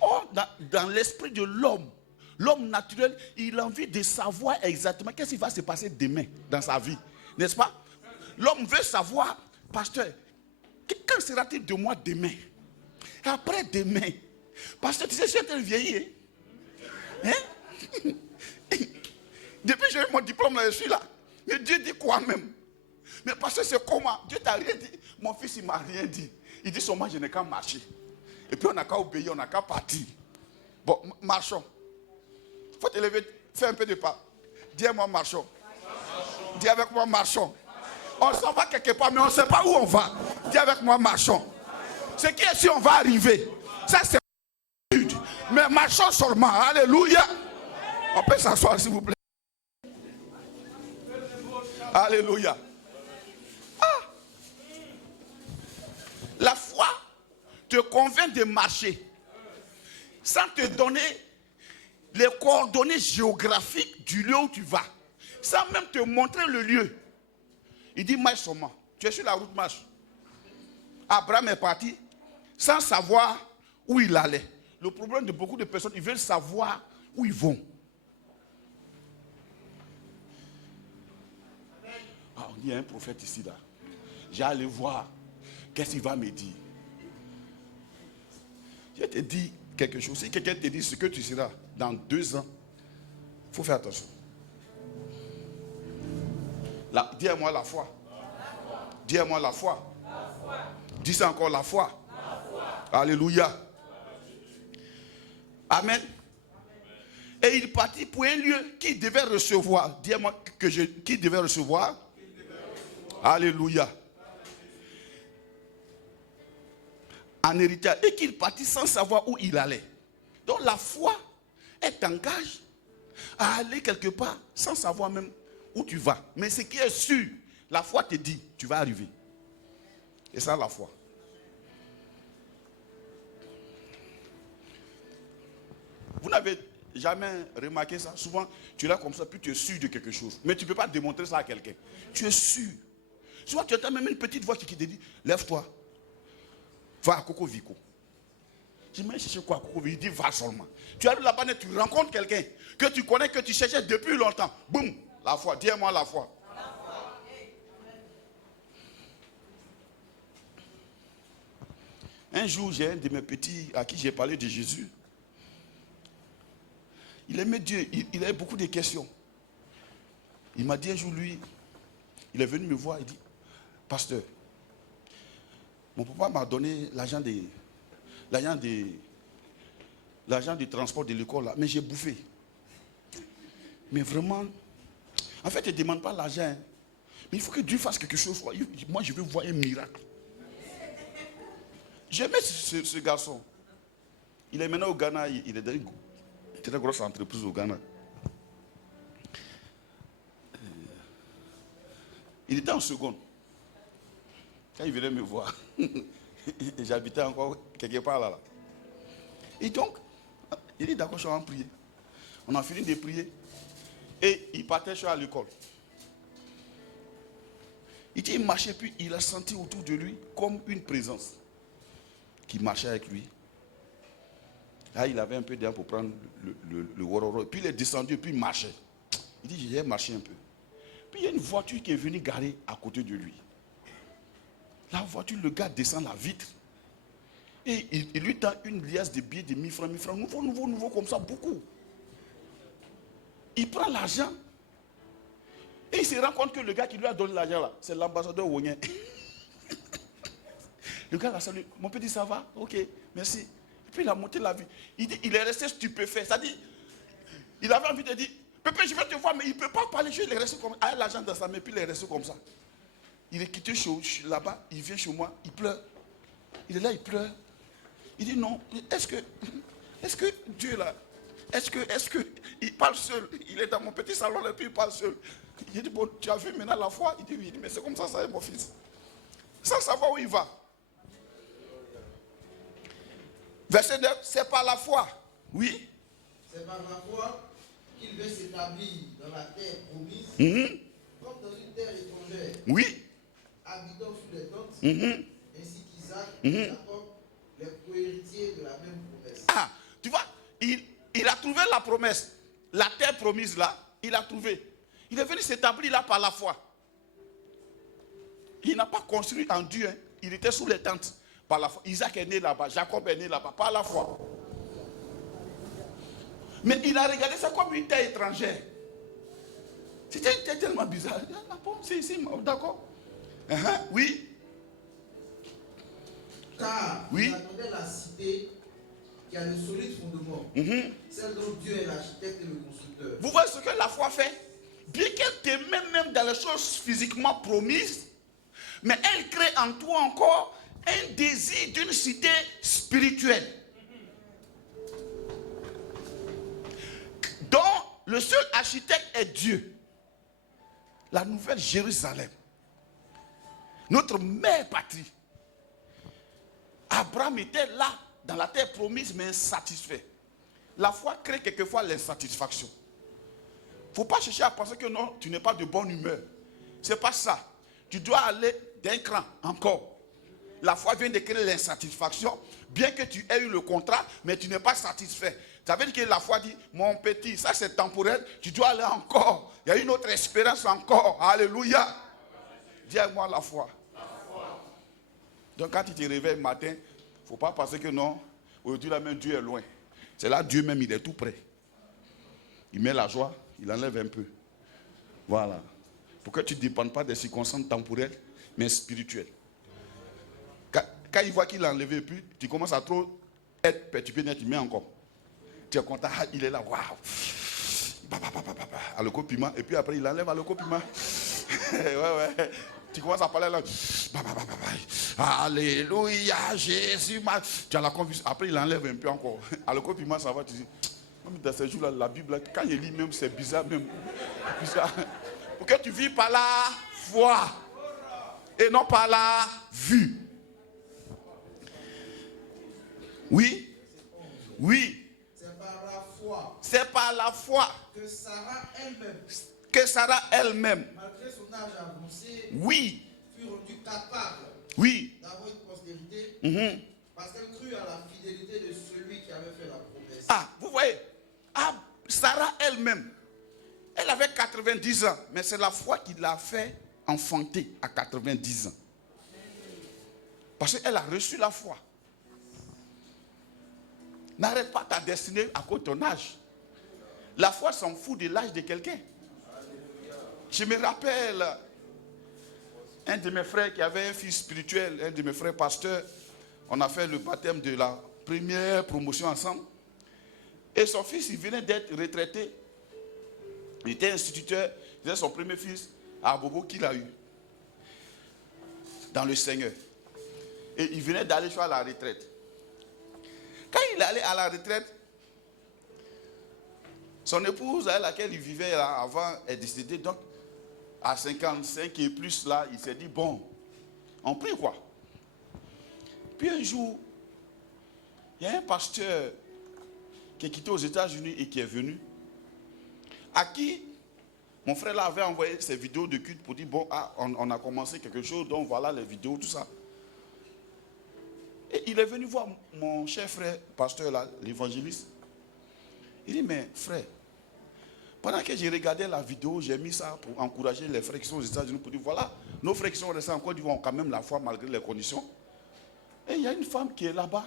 Or, dans l'esprit de l'homme, l'homme naturel, il a envie de savoir exactement qu'est-ce qui va se passer demain dans sa vie. N'est-ce pas? L'homme veut savoir, pasteur, quand sera-t-il de moi demain? Après demain. Pasteur, tu sais, je suis en train de vieillir. Hein? Depuis que j'ai eu mon diplôme, là, je suis là. Mais Dieu dit quoi même? Mais pasteur, c'est comment? Dieu t'a rien dit. Mon fils, il ne m'a rien dit. Il dit seulement, je n'ai qu'à marcher. Et puis on n'a qu'à obéir, on n'a qu'à partir. Bon, marchons. Il faut te lever, fais un peu de pas. Dis à moi, marchons. Dis avec moi, marchons. On s'en va quelque part, mais on ne sait pas où on va. Dis avec moi, marchons. Ce qui est si on va arriver. Ça, c'est mais marchons seulement. Alléluia. On peut s'asseoir, s'il vous plaît. Alléluia. Ah. La foi te convainc de marcher sans te donner les coordonnées géographiques du lieu où tu vas, sans même te montrer le lieu. Il dit marche seulement. Tu es sur la route, marche. Abraham est parti sans savoir où il allait. Le problème de beaucoup de personnes, ils veulent savoir où ils vont. Il y a un prophète ici là. J'ai allé voir qu'est-ce qu'il va me dire. Je te dis quelque chose. Si quelqu'un te dit ce que tu seras dans 2 ans, il faut faire attention. Dis-moi la foi. Dis-moi la foi. Dis ça encore, la foi. Alléluia. Amen. Et il partit pour un lieu qui devait recevoir. Dis-moi qui devait recevoir. Alléluia. En héritage. Et qu'il partit sans savoir où il allait. Donc la foi, elle t'engage à aller quelque part sans savoir même où tu vas. Mais ce qui est sûr, la foi te dit, tu vas arriver. Et ça, la foi. Vous n'avez jamais remarqué ça? Souvent, tu l'as comme ça, puis tu es sûr de quelque chose. Mais tu ne peux pas démontrer ça à quelqu'un. Tu es sûr. Souvent, tu entends même une petite voix qui te dit, lève-toi. Va à Coco Vico. Je me cherche quoi à Coco Vico? Il dit, va seulement. Tu arrives là-bas, tu rencontres quelqu'un que tu connais, que tu cherchais depuis longtemps. Boum, la foi. Dis-moi la foi. Un jour, j'ai un de mes petits à qui j'ai parlé de Jésus. Il aimait Dieu, il avait beaucoup de questions. Il m'a dit un jour, lui, il est venu me voir, il dit, pasteur, mon papa m'a donné l'argent du transport de l'école, là, mais j'ai bouffé. Mais vraiment, en fait, il ne demande pas l'argent. Hein. Mais il faut que Dieu fasse quelque chose. Moi, je veux voir un miracle. J'aimais ce garçon. Il est maintenant au Ghana, il est dans une très grosse entreprise au Ghana. Il était en seconde. Quand il venait me voir, j'habitais encore quelque part là. Et donc, il dit d'accord, je vais en prier. On a fini de prier. Et il partait à l'école. Il marchait, puis il a senti autour de lui comme une présence qui marchait avec lui. Là, il avait un peu d'air pour prendre le wororo. Puis il est descendu, puis il marchait. Il dit, j'ai marché un peu. Puis il y a une voiture qui est venue garer à côté de lui. La voiture, le gars descend la vitre. Et il lui tend une liasse de billets de 1000 francs, nouveau, comme ça, beaucoup. Il prend l'argent. Et il se rend compte que le gars qui lui a donné l'argent là, c'est l'ambassadeur Wonien. Le gars l'a salué. Mon petit, ça va? Ok, merci. Et puis il a monté la vie. Il est resté stupéfait. C'est-à-dire, il avait envie de dire, Pépé, je vais te voir, mais il ne peut pas parler. Il est resté comme ça. Il a l'argent dans sa main, puis il est resté comme ça. Il est quitté là-bas, il vient chez moi, il pleure. Il est là, il pleure. Il dit non, est-ce que Dieu là, est-ce que il parle seul? Il est dans mon petit salon et puis il parle seul. Il dit, bon, tu as vu maintenant la foi? Il dit oui, mais c'est comme ça est mon fils. Sans savoir où il va. Verset 9, c'est par la foi. Oui. C'est par la foi qu'il veut s'établir dans la terre promise, comme dans une terre étrangère. Oui. Habitant sous les tentes, ainsi qu'Isaac et Jacob, les co-héritiers de la même promesse. Ah, tu vois, il a trouvé la promesse. La terre promise là, il a trouvé. Il est venu s'établir là par la foi. Il n'a pas construit en Dieu. Hein. Il était sous les tentes par la foi. Isaac est né là-bas, Jacob est né là-bas, par la foi. Mais il a regardé ça comme une terre étrangère. C'était tellement bizarre. Ah, bon, c'est ici, d'accord. Oui. Car oui. il attendait la cité qui a de solides fondements, celle dont Dieu est l'architecte et le constructeur. Vous voyez ce que la foi fait? Bien qu'elle te met même dans les choses physiquement promises, mais elle crée en toi encore un désir d'une cité spirituelle. Dont le seul architecte est Dieu. La nouvelle Jérusalem. Notre mère patrie. Abraham était là, dans la terre promise, mais insatisfait. La foi crée quelquefois l'insatisfaction. Il ne faut pas chercher à penser que non, tu n'es pas de bonne humeur. Ce n'est pas ça. Tu dois aller d'un cran encore. La foi vient de créer l'insatisfaction, bien que tu aies eu le contrat, mais tu n'es pas satisfait. Ça veut dire que la foi dit, mon petit, ça c'est temporel, tu dois aller encore. Il y a une autre espérance encore. Alléluia. Dis avec moi la foi. Donc quand tu te réveilles le matin, il ne faut pas penser que non, aujourd'hui là même Dieu est loin. C'est là Dieu même, il est tout près. Il met la joie, il enlève un peu. Voilà. Pour que tu ne dépendes pas des circonstances temporelles, mais spirituelles. Quand il voit qu'il a enlevé, puis tu commences à trop être perturbé, tu mets encore. Tu es content, il est là, waouh. À le piment, et puis après il enlève à le piment. Ouais. Tu commences à parler là. Alléluia, Jésus. Tu as la confusion. Après il enlève un peu encore. À le piment, ça va, tu dis. Dans ces jours-là, la Bible, quand il lit même, c'est bizarre même. Bizarre. Pour que tu vis par la foi et non par la vue. Oui. C'est par la foi. C'est par la foi Que Sarah elle-même, malgré son âge avancé, oui, fut rendue capable d'avoir une postérité, parce qu'elle crut à la fidélité de celui qui avait fait la promesse. Ah, vous voyez, Sarah elle-même, elle avait 90 ans, mais c'est la foi qui l'a fait enfanter à 90 ans. Parce qu'elle a reçu la foi. N'arrête pas ta destinée à cause de ton âge. La foi s'en fout de l'âge de quelqu'un. Je me rappelle un de mes frères qui avait un fils spirituel, un de mes frères pasteurs. On a fait le baptême de la première promotion ensemble. Et son fils, il venait d'être retraité. Il était instituteur. C'était son premier fils à Bobo qu'il a eu dans le Seigneur. Et il venait d'aller à la retraite. Quand il allait à la retraite, son épouse, à laquelle il vivait là avant, est décédée. Donc, à 55 et plus, là, il s'est dit, bon, on prie quoi? Puis un jour, il y a un pasteur qui est quitté aux États-Unis et qui est venu, à qui mon frère là avait envoyé ses vidéos de culte pour dire, bon, on a commencé quelque chose, donc voilà les vidéos, tout ça. Et il est venu voir mon cher frère, pasteur là, l'évangéliste. Il dit, mais frère, pendant que j'ai regardé la vidéo, j'ai mis ça pour encourager les frères qui sont aux États-Unis, pour dire, voilà, nos frères qui sont restés en Côte d'Ivoire ont quand même la foi malgré les conditions. Et il y a une femme qui est là-bas,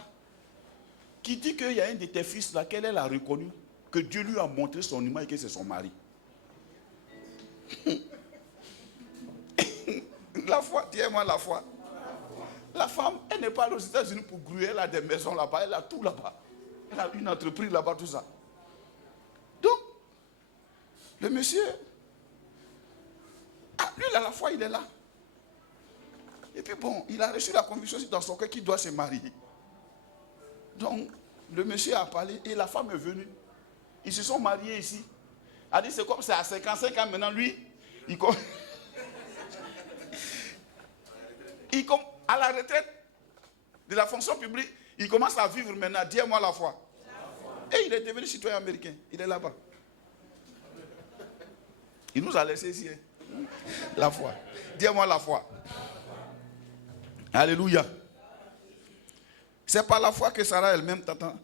qui dit qu'il y a un de tes fils là, qu'elle a reconnu, que Dieu lui a montré son image et que c'est son mari. La foi, tiens-moi la foi. La femme, elle n'est pas allée aux États-Unis pour gruer, elle a des maisons là-bas, elle a tout là-bas. Elle a une entreprise là-bas, tout ça. Donc, le monsieur, lui, il a la foi, il est là. Et puis bon, il a reçu la conviction dans son cœur qu'il doit se marier. Donc, le monsieur a parlé et la femme est venue. Ils se sont mariés ici. Elle a dit, c'est comme c'est à 55 ans maintenant, lui, à la retraite de la fonction publique, il commence à vivre maintenant, dis-moi la foi. Et il est devenu citoyen américain. Il est là-bas. Il nous a laissé ici. La foi. Dis-moi la foi. Alléluia. C'est par la foi que Sarah elle-même t'attend.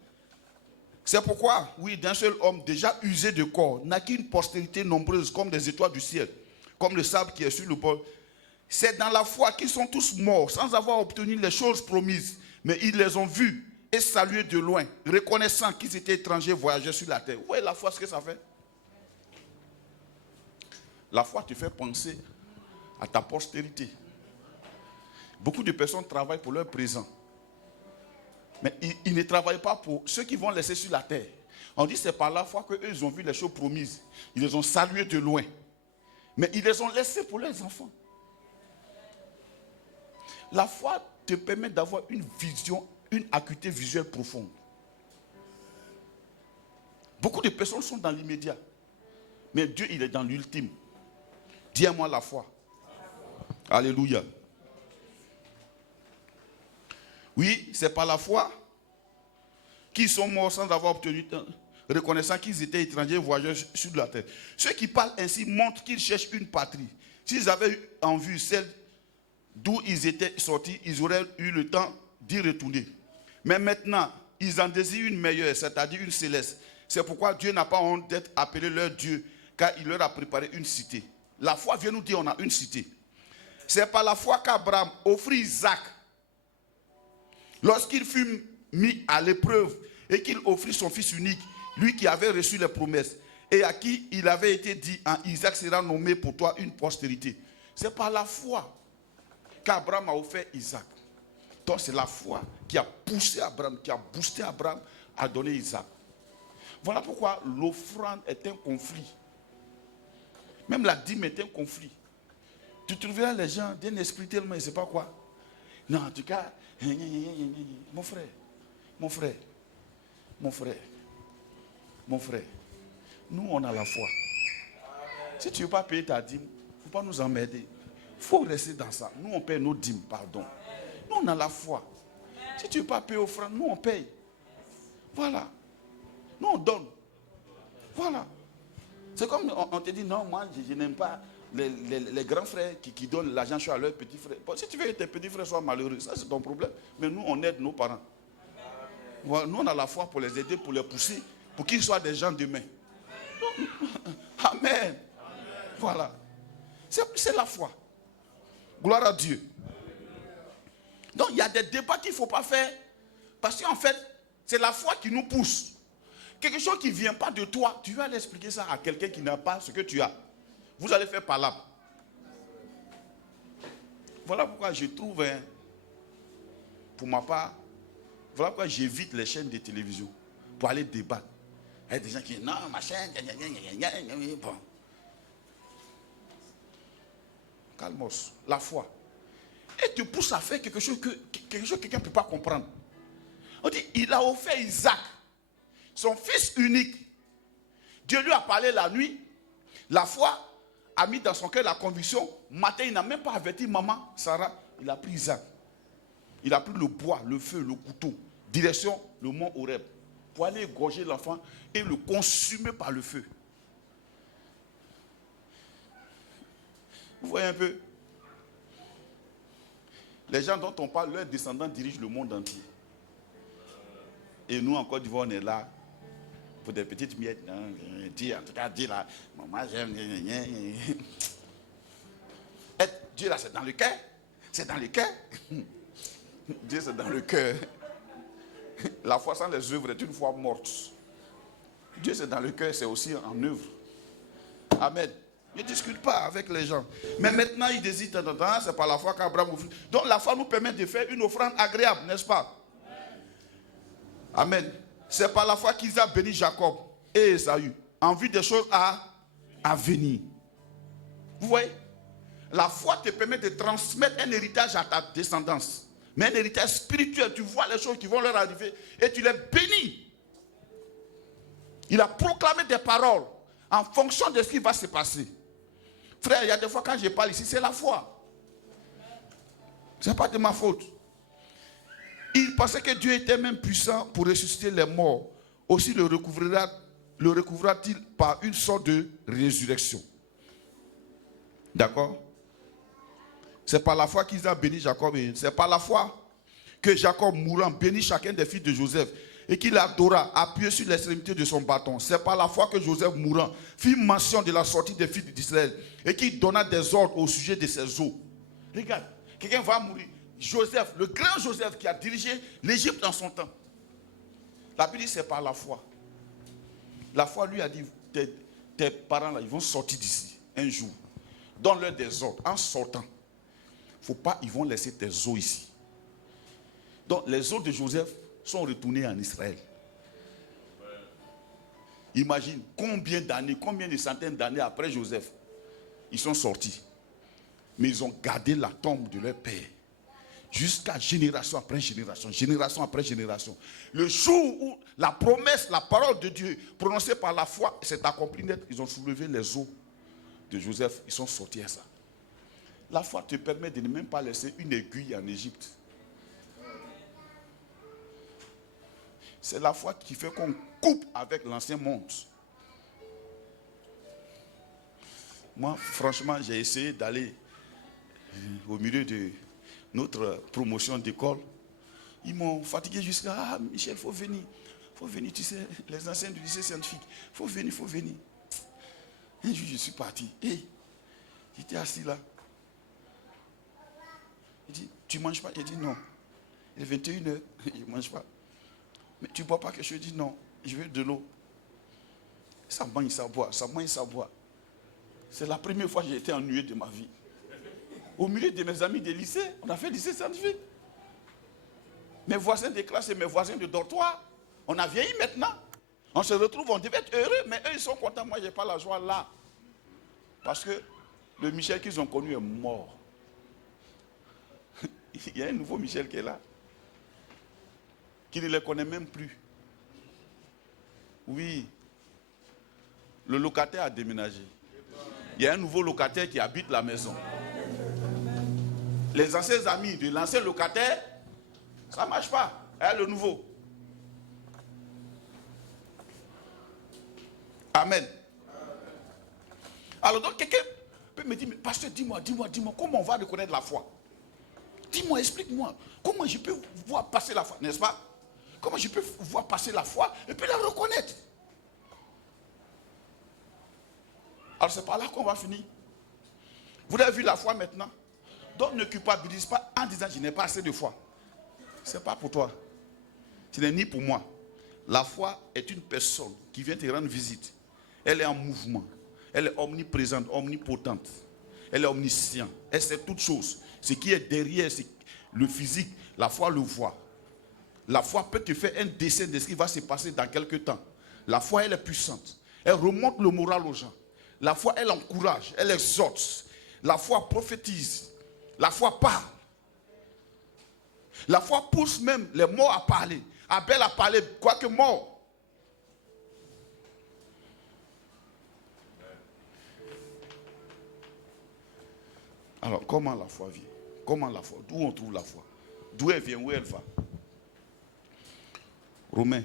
C'est pourquoi, oui, d'un seul homme déjà usé de corps, naquit une postérité nombreuse comme des étoiles du ciel, comme le sable qui est sur le bord. C'est dans la foi qu'ils sont tous morts sans avoir obtenu les choses promises. Mais ils les ont vus et salués de loin, reconnaissant qu'ils étaient étrangers voyageurs sur la terre. Vous voyez la foi, ce que ça fait? La foi te fait penser à ta postérité. Beaucoup de personnes travaillent pour leur présent. Mais ils ne travaillent pas pour ceux qui vont laisser sur la terre. On dit que c'est par la foi qu'eux ils ont vu les choses promises. Ils les ont salués de loin. Mais ils les ont laissés pour leurs enfants. La foi te permet d'avoir une vision, une acuité visuelle profonde. Beaucoup de personnes sont dans l'immédiat. Mais Dieu, il est dans l'ultime. Dis-moi la foi. Alléluia. Oui, c'est par la foi qu'ils sont morts sans avoir obtenu, reconnaissant qu'ils étaient étrangers voyageurs sur la terre. Ceux qui parlent ainsi montrent qu'ils cherchent une patrie. S'ils avaient eu en vue celle d'où ils étaient sortis, ils auraient eu le temps d'y retourner. Mais maintenant, ils en désirent une meilleure, c'est-à-dire une céleste. C'est pourquoi Dieu n'a pas honte d'être appelé leur Dieu, car il leur a préparé une cité. La foi vient nous dire on a une cité. C'est par la foi qu'Abraham offrit Isaac. Lorsqu'il fut mis à l'épreuve et qu'il offrit son fils unique, lui qui avait reçu les promesses et à qui il avait été dit, en Isaac sera nommé pour toi une postérité. C'est par la foi qu'Abraham a offert Isaac. Donc c'est la foi qui a poussé Abraham, qui a boosté Abraham à donner Isaac. Voilà pourquoi l'offrande est un conflit. Même la dîme est un conflit. Tu trouveras les gens d'un esprit tellement, je ne sais pas quoi. Non, en tout cas, mon frère, nous on a la foi. Si tu ne veux pas payer ta dîme, il ne faut pas nous emmerder. Il faut rester dans ça. Nous on paye nos dîmes, pardon. Nous on a la foi. Si tu ne veux pas payer offrande, nous on paye. Voilà. Nous on donne. Voilà. C'est comme on te dit, non, moi je n'aime pas les grands frères qui donnent l'argent à leurs petits frères. Bon, si tu veux que tes petits frères soient malheureux, ça c'est ton problème. Mais nous on aide nos parents. Voilà. Nous on a la foi pour les aider, pour les pousser, pour qu'ils soient des gens demain. Amen. Voilà. C'est la foi. Gloire à Dieu. Donc il y a des débats qu'il ne faut pas faire. Parce qu'en fait, c'est la foi qui nous pousse. Quelque chose qui ne vient pas de toi, tu vas aller expliquer ça à quelqu'un qui n'a pas ce que tu as. Vous allez faire palabre. Voilà pourquoi je trouve, pour ma part, voilà pourquoi j'évite les chaînes de télévision pour aller débattre. Il y a des gens qui disent, non, ma chaîne, bon. Calmos, la foi. Et te pousse à faire quelque chose que quelqu'un ne peut pas comprendre. On dit, il a offert Isaac, son fils unique. Dieu lui a parlé la nuit. La foi a mis dans son cœur la conviction. Matin, il n'a même pas averti maman, Sarah. Il a pris Isaac. Il a pris le bois, le feu, le couteau. Direction le mont Horeb. Pour aller égorger l'enfant et le consumer par le feu. Vous voyez un peu? Les gens dont on parle, leurs descendants dirigent le monde entier. Et nous, en Côte d'Ivoire, on est là pour des petites miettes. Dis, en tout cas, dis là, moi j'aime. Dieu là, c'est dans le cœur. C'est dans le cœur. Dieu, c'est dans le cœur. La foi sans les œuvres est une foi morte. Dieu, c'est dans le cœur, c'est aussi en œuvre. Amen. Ne discute pas avec les gens. Mais maintenant, il décide, c'est par la foi qu'Abraham offrit. Donc la foi nous permet de faire une offrande agréable, n'est-ce pas? Amen. C'est par la foi qu'Isaac bénit Jacob et Ésaü en vue des choses à venir. Vous voyez? La foi te permet de transmettre un héritage à ta descendance. Mais un héritage spirituel, tu vois les choses qui vont leur arriver et tu les bénis. Il a proclamé des paroles en fonction de ce qui va se passer. Frère, il y a des fois quand je parle ici, c'est la foi. Ce n'est pas de ma faute. Il pensait que Dieu était même puissant pour ressusciter les morts. Aussi le recouvrira-t-il par une sorte de résurrection. D'accord? C'est par la foi qu'Isaac bénit Jacob. C'est par la foi que Jacob, mourant, bénit chacun des fils de Joseph et qu'il adora, appuyé sur l'extrémité de son bâton. C'est par la foi que Joseph, mourant, fit mention de la sortie des fils d'Israël et qu'il donna des ordres au sujet de ses os. Regarde, quelqu'un va mourir. Joseph, le grand Joseph qui a dirigé l'Égypte dans son temps. La Bible dit c'est par la foi. La foi lui a dit, tes parents là, ils vont sortir d'ici un jour. Donne-leur des ordres. En sortant, faut pas, ils vont laisser tes os ici. Donc les os de Joseph sont retournés en Israël. Imagine combien d'années, combien de centaines d'années après Joseph, ils sont sortis. Mais ils ont gardé la tombe de leur père. Jusqu'à génération après génération, génération après génération. Le jour où la promesse, la parole de Dieu prononcée par la foi s'est accomplie net, ils ont soulevé les os de Joseph, ils sont sortis à ça. La foi te permet de ne même pas laisser une aiguille en Égypte. C'est la foi qui fait qu'on coupe avec l'ancien monde. Moi, franchement, j'ai essayé d'aller au milieu de notre promotion d'école. Ils m'ont fatigué jusqu'à, ah Michel, il faut venir, tu sais, les anciens du lycée scientifique, il faut venir. Un jour, je suis parti. J'étais assis là. Il dit, tu ne manges pas? Il dit, non. Il est 21h, il ne mange pas. Mais tu ne bois pas quelque chose? Je dis, non, je veux de l'eau. Ça mange, ça boit, ça mange, ça boit. C'est la première fois que j'ai été ennuyé de ma vie. Au milieu de mes amis de lycée, on a fait lycée scientifique. Mes voisins de classe et mes voisins de dortoir, on a vieilli maintenant. On se retrouve, on devait être heureux, mais eux, ils sont contents. Moi, je n'ai pas la joie là. Parce que le Michel qu'ils ont connu est mort. Il y a un nouveau Michel qui est là, qui ne les connaît même plus. Oui. Le locataire a déménagé. Il y a un nouveau locataire qui habite la maison. Les anciens amis de l'ancien locataire, ça ne marche pas. Et le nouveau. Amen. Alors donc quelqu'un peut me dire, mais pasteur, dis-moi, comment on va reconnaître la foi? Dis-moi, explique-moi, comment je peux voir passer la foi, n'est-ce pas? Comment je peux voir passer la foi et puis la reconnaître? Alors c'est par là qu'on va finir. Vous avez vu la foi maintenant? Donc ne culpabilise pas en disant, je n'ai pas assez de foi. Ce n'est pas pour toi. Ce n'est ni pour moi. La foi est une personne qui vient te rendre visite. Elle est en mouvement. Elle est omniprésente, omnipotente. Elle est omnisciente. Elle sait toutes choses. Ce qui est derrière, c'est le physique. La foi le voit. La foi peut te faire un dessin de ce qui va se passer dans quelques temps. La foi, elle est puissante. Elle remonte le moral aux gens. La foi, elle encourage, elle exhorte. La foi prophétise. La foi parle. La foi pousse même les morts à parler. Abel a parlé, quoique mort. Alors, comment la foi vient? Comment la foi? D'où on trouve la foi? D'où elle vient? Où elle va? Romains,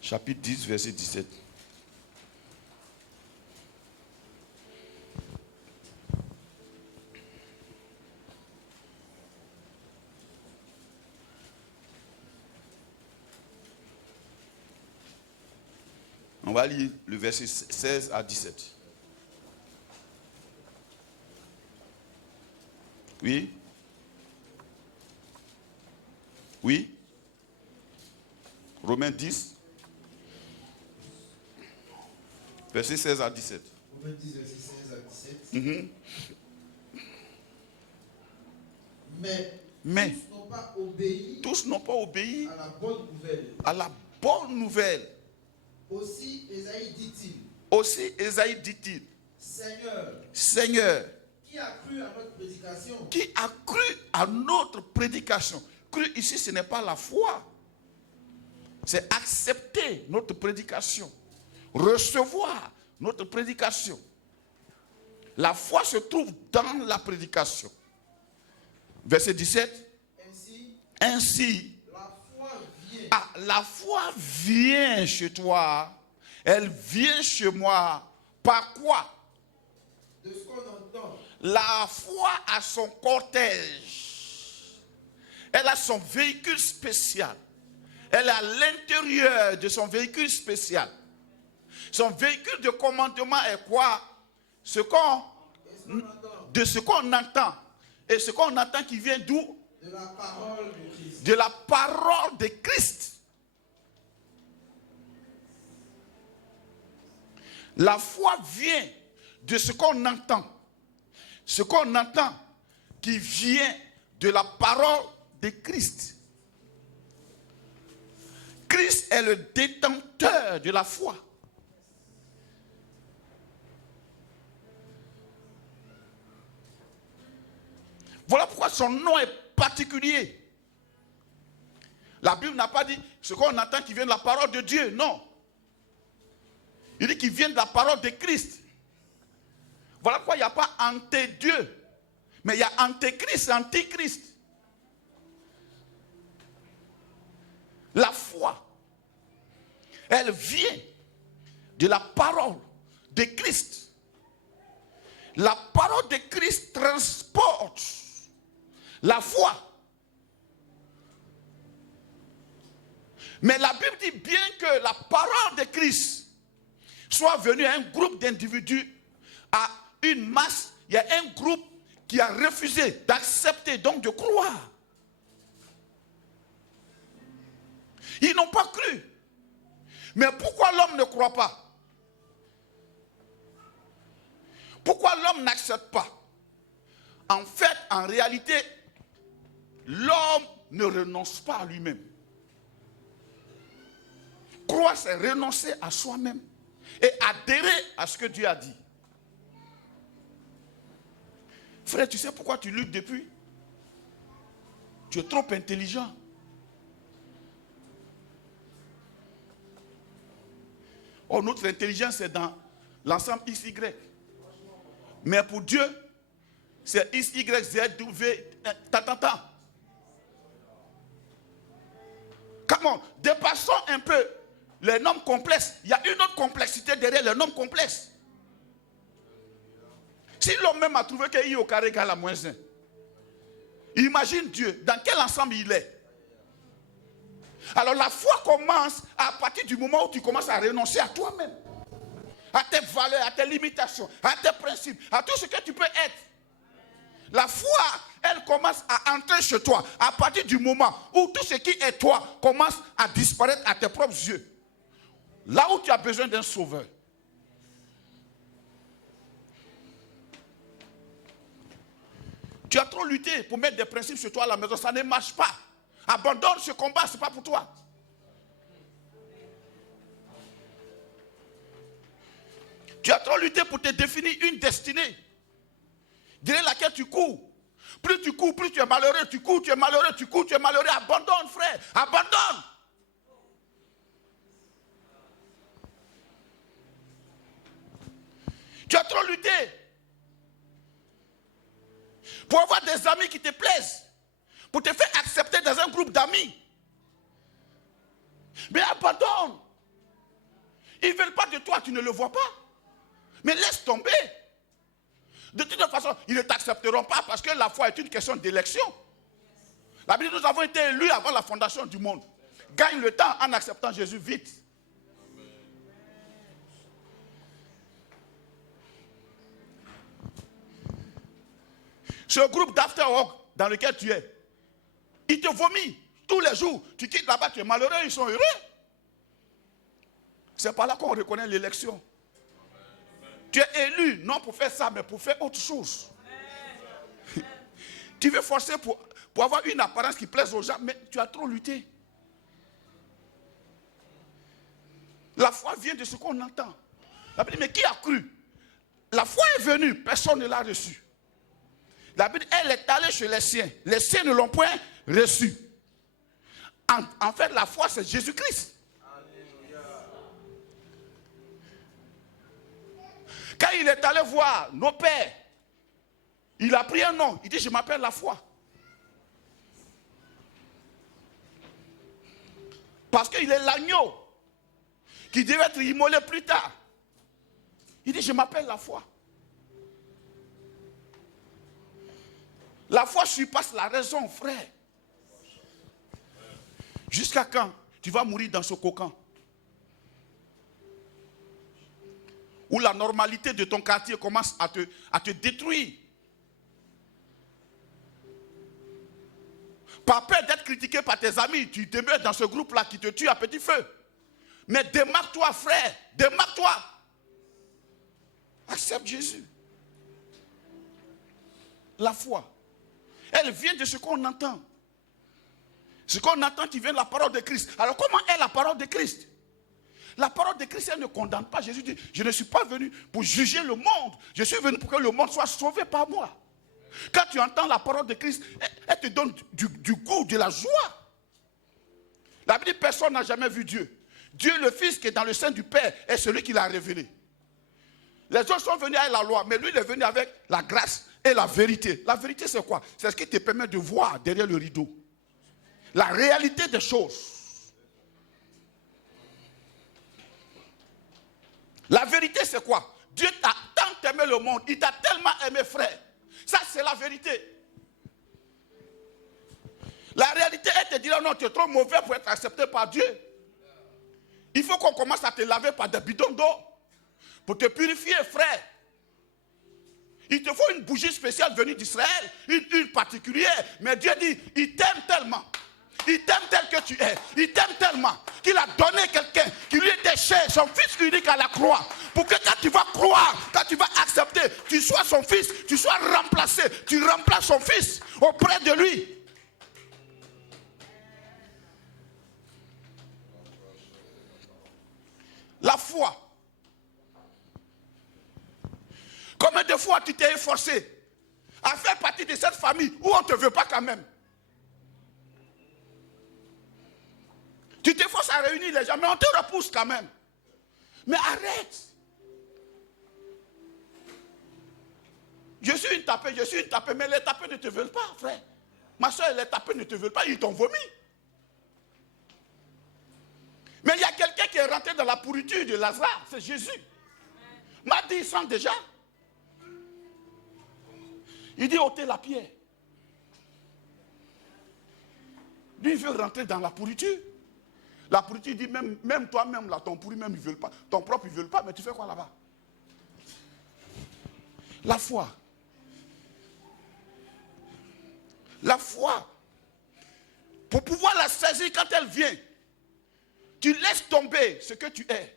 chapitre 10, verset 17. On va lire le verset 16 à 17. Oui? Oui? Romains 10, verset 16 à 17. Romains 10, verset 16 à 17. Mais tous n'ont pas obéi à la bonne nouvelle. À la bonne nouvelle. Aussi Ésaïe dit-il, Seigneur, qui a cru à notre prédication? Qui a cru à notre prédication? Cru ici, ce n'est pas la foi. C'est accepter notre prédication. Recevoir notre prédication. La foi se trouve dans la prédication. Verset 17. Ainsi, la foi vient chez toi. Elle vient chez moi. Par quoi? De ce qu'on entend. La foi a son cortège. Elle a son véhicule spécial. Elle est à l'intérieur de son véhicule spécial. Son véhicule de commandement est quoi? De ce qu'on entend. Et ce qu'on entend qui vient d'où? De la parole de Christ. De la parole de Christ. La foi vient de ce qu'on entend. Ce qu'on entend qui vient de la parole de Christ. Christ est le détenteur de la foi. Voilà pourquoi son nom est particulier. La Bible n'a pas dit ce qu'on entend qui vient de la parole de Dieu, non. Il dit qu'il vient de la parole de Christ. Voilà pourquoi il n'y a pas anté-Dieu, mais il y a antéchrist, antichrist. La foi, elle vient de la parole de Christ. La parole de Christ transporte la foi. Mais la Bible dit bien que la parole de Christ soit venue à un groupe d'individus, à une masse, il y a un groupe qui a refusé d'accepter, donc de croire. Ils n'ont pas cru. Mais pourquoi l'homme ne croit pas? Pourquoi l'homme n'accepte pas? En fait, en réalité, l'homme ne renonce pas à lui-même. Croire, c'est renoncer à soi-même et adhérer à ce que Dieu a dit. Frère, tu sais pourquoi tu luttes depuis? Tu es trop intelligent. Oh, notre intelligence est dans l'ensemble XY. Mais pour Dieu, c'est XY, Z, W, ta. Comment? Dépassons un peu les normes complexes. Il y a une autre complexité derrière les normes complexes. Si l'homme même a trouvé que I au carré égale à moins 1, imagine Dieu, dans quel ensemble il est. Alors la foi commence à partir du moment où tu commences à renoncer à toi-même, à tes valeurs, à tes limitations, à tes principes, à tout ce que tu peux être. La foi, elle commence à entrer chez toi à partir du moment où tout ce qui est toi commence à disparaître à tes propres yeux. Là où tu as besoin d'un sauveur. Tu as trop lutté pour mettre des principes sur toi à la maison, ça ne marche pas. Abandonne ce combat, ce n'est pas pour toi. Tu as trop lutté pour te définir une destinée derrière laquelle tu cours. Plus tu cours, plus tu es malheureux. Tu cours, tu es malheureux. Tu cours, tu es malheureux. Abandonne, frère. Abandonne. Tu as trop lutté pour avoir des amis qui te plaisent, pour te faire accepter dans un groupe d'amis. Mais abandonne. Ils ne veulent pas de toi, tu ne le vois pas. Mais laisse tomber. De toute façon, ils ne t'accepteront pas parce que la foi est une question d'élection. La Bible dit, nous avons été élus avant la fondation du monde. Gagne le temps en acceptant Jésus vite. Ce groupe d'after-work dans lequel tu es, il te vomit tous les jours. Tu quittes là-bas, tu es malheureux, ils sont heureux. C'est par là qu'on reconnaît l'élection. Tu es élu, non pour faire ça, mais pour faire autre chose. Tu veux forcer pour avoir une apparence qui plaise aux gens, mais tu as trop lutté. La foi vient de ce qu'on entend. La Bible dit, mais qui a cru? La foi est venue, personne ne l'a reçue. La Bible, elle est allée chez les siens ne l'ont point reçue. En fait, la foi, c'est Jésus-Christ. Quand il est allé voir nos pères, il a pris un nom. Il dit, je m'appelle la foi. Parce qu'il est l'agneau qui devait être immolé plus tard. Il dit, je m'appelle la foi. La foi surpasse la raison, frère. Jusqu'à quand tu vas mourir dans ce cocon? Où la normalité de ton quartier commence à te détruire. Par peur d'être critiqué par tes amis, tu demeures dans ce groupe-là qui te tue à petit feu. Mais démarque-toi, frère, démarque-toi. Accepte Jésus. La foi, elle vient de ce qu'on entend. Ce qu'on entend qui vient de la parole de Christ. Alors comment est la parole de Christ? La parole de Christ, elle ne condamne pas. Jésus dit, je ne suis pas venu pour juger le monde. Je suis venu pour que le monde soit sauvé par moi. Quand tu entends la parole de Christ, elle te donne du goût, de la joie. La Bible dit, personne n'a jamais vu Dieu. Dieu le Fils qui est dans le sein du Père est celui qui l'a révélé. Les autres sont venus avec la loi, mais lui il est venu avec la grâce et la vérité. La vérité c'est quoi? C'est ce qui te permet de voir derrière le rideau. La réalité des choses. La vérité c'est quoi? Dieu t'a tant aimé le monde, il t'a tellement aimé, frère. Ça c'est la vérité. La réalité, elle te dira non, tu es trop mauvais pour être accepté par Dieu. Il faut qu'on commence à te laver par des bidons d'eau pour te purifier, frère. Il te faut une bougie spéciale venue d'Israël, une particulière. Mais Dieu dit, il t'aime tellement. Il t'aime tel que tu es. Il t'aime tellement qu'il a donné quelqu'un qui lui était cher, son fils unique à la croix. Pour que quand tu vas croire, quand tu vas accepter, tu sois son fils, tu sois remplacé. Tu remplaces son fils auprès de lui. La foi. Combien de fois tu t'es efforcé à faire partie de cette famille où on ne te veut pas quand même? Tu t'efforces à réunir les gens, mais on te repousse quand même. Mais arrête. Je suis une tapée, mais les tapés ne te veulent pas, frère. Ma soeur, les tapés ne te veulent pas, ils t'ont vomi. Mais il y a quelqu'un qui est rentré dans la pourriture de Lazare, c'est Jésus. M'a dit, il sent déjà. Il dit, ôtez la pierre. Lui, il veut rentrer dans la pourriture. La pourriture dit, même toi-même, là, ton pourri, même, ils ne veulent pas. Ton propre, ils ne veulent pas, mais tu fais quoi là-bas? La foi. La foi. Pour pouvoir la saisir quand elle vient, tu laisses tomber ce que tu es.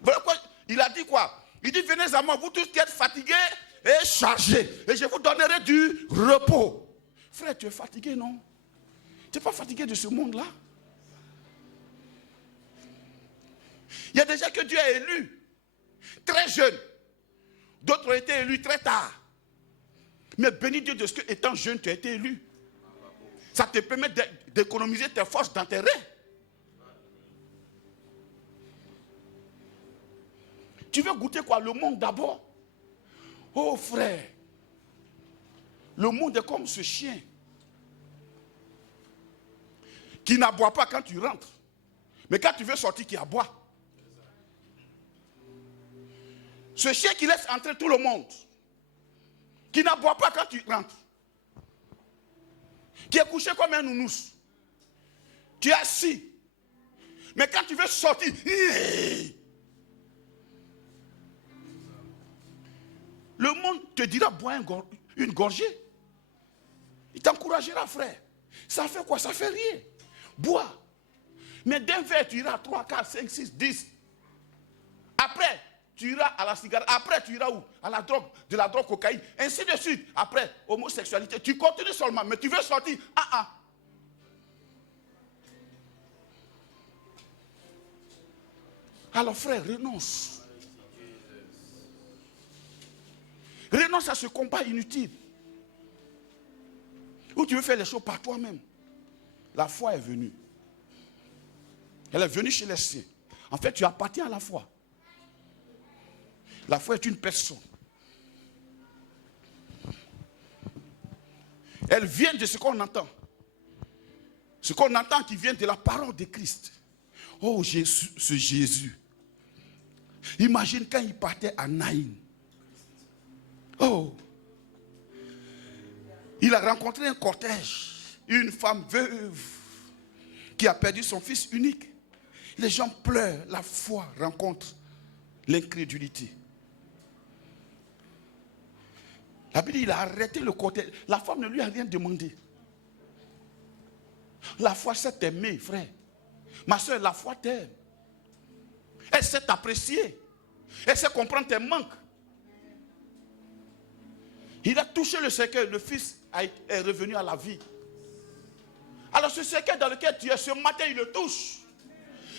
Voilà quoi, il a dit quoi? Il dit, venez à moi, vous tous qui êtes fatigués et chargés, et je vous donnerai du repos. Frère, tu es fatigué, non? Tu n'es pas fatigué de ce monde-là? Il y a des gens que Dieu a élus très jeunes. D'autres ont été élus très tard. Mais bénis Dieu de ce que, étant jeune, tu as été élu. Ça te permet d'économiser tes forces d'intérêt. Tu veux goûter quoi? Le monde d'abord. Oh frère, le monde est comme ce chien qui n'aboie pas quand tu rentres. Mais quand tu veux sortir, qui aboie. Ce chien qui laisse entrer tout le monde. Qui n'aboie pas quand tu rentres. Qui est couché comme un nounours. Tu es assis. Mais quand tu veux sortir, le monde te dira bois une gorgée. Il t'encouragera, frère. Ça fait quoi? Ça fait rien. Bois. Mais d'un verre, tu iras à 3, 4, 5, 6, 10. Après, tu iras à la cigarette. Après, tu iras où? À la drogue, de la drogue cocaïne. Ainsi de suite. Après, homosexualité. Tu continues seulement, mais tu veux sortir. Alors, frère, renonce. Renonce à ce combat inutile. Où tu veux faire les choses par toi-même. La foi est venue. Elle est venue chez les siens. En fait, tu appartiens à la foi. La foi est une personne. Elle vient de ce qu'on entend. Ce qu'on entend qui vient de la parole de Christ. Oh Jésus, ce Jésus. Imagine quand il partait à Naïm. Oh. Il a rencontré un cortège. Une femme veuve qui a perdu son fils unique. Les gens pleurent. La foi rencontre l'incrédulité. La Bible dit, il a arrêté le cortège. La femme ne lui a rien demandé. La foi sait t'aimer, frère. Ma soeur, la foi t'aime. Elle sait t'apprécier. Elle sait comprendre tes manques. Il a touché le cercueil. Le fils est revenu à la vie. Alors ce cercueil dans lequel tu es, ce matin, il le touche.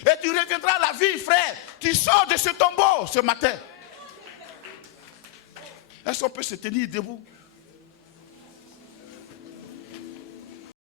Et tu reviendras à la vie, frère. Tu sors de ce tombeau ce matin. Est-ce qu'on peut se tenir debout?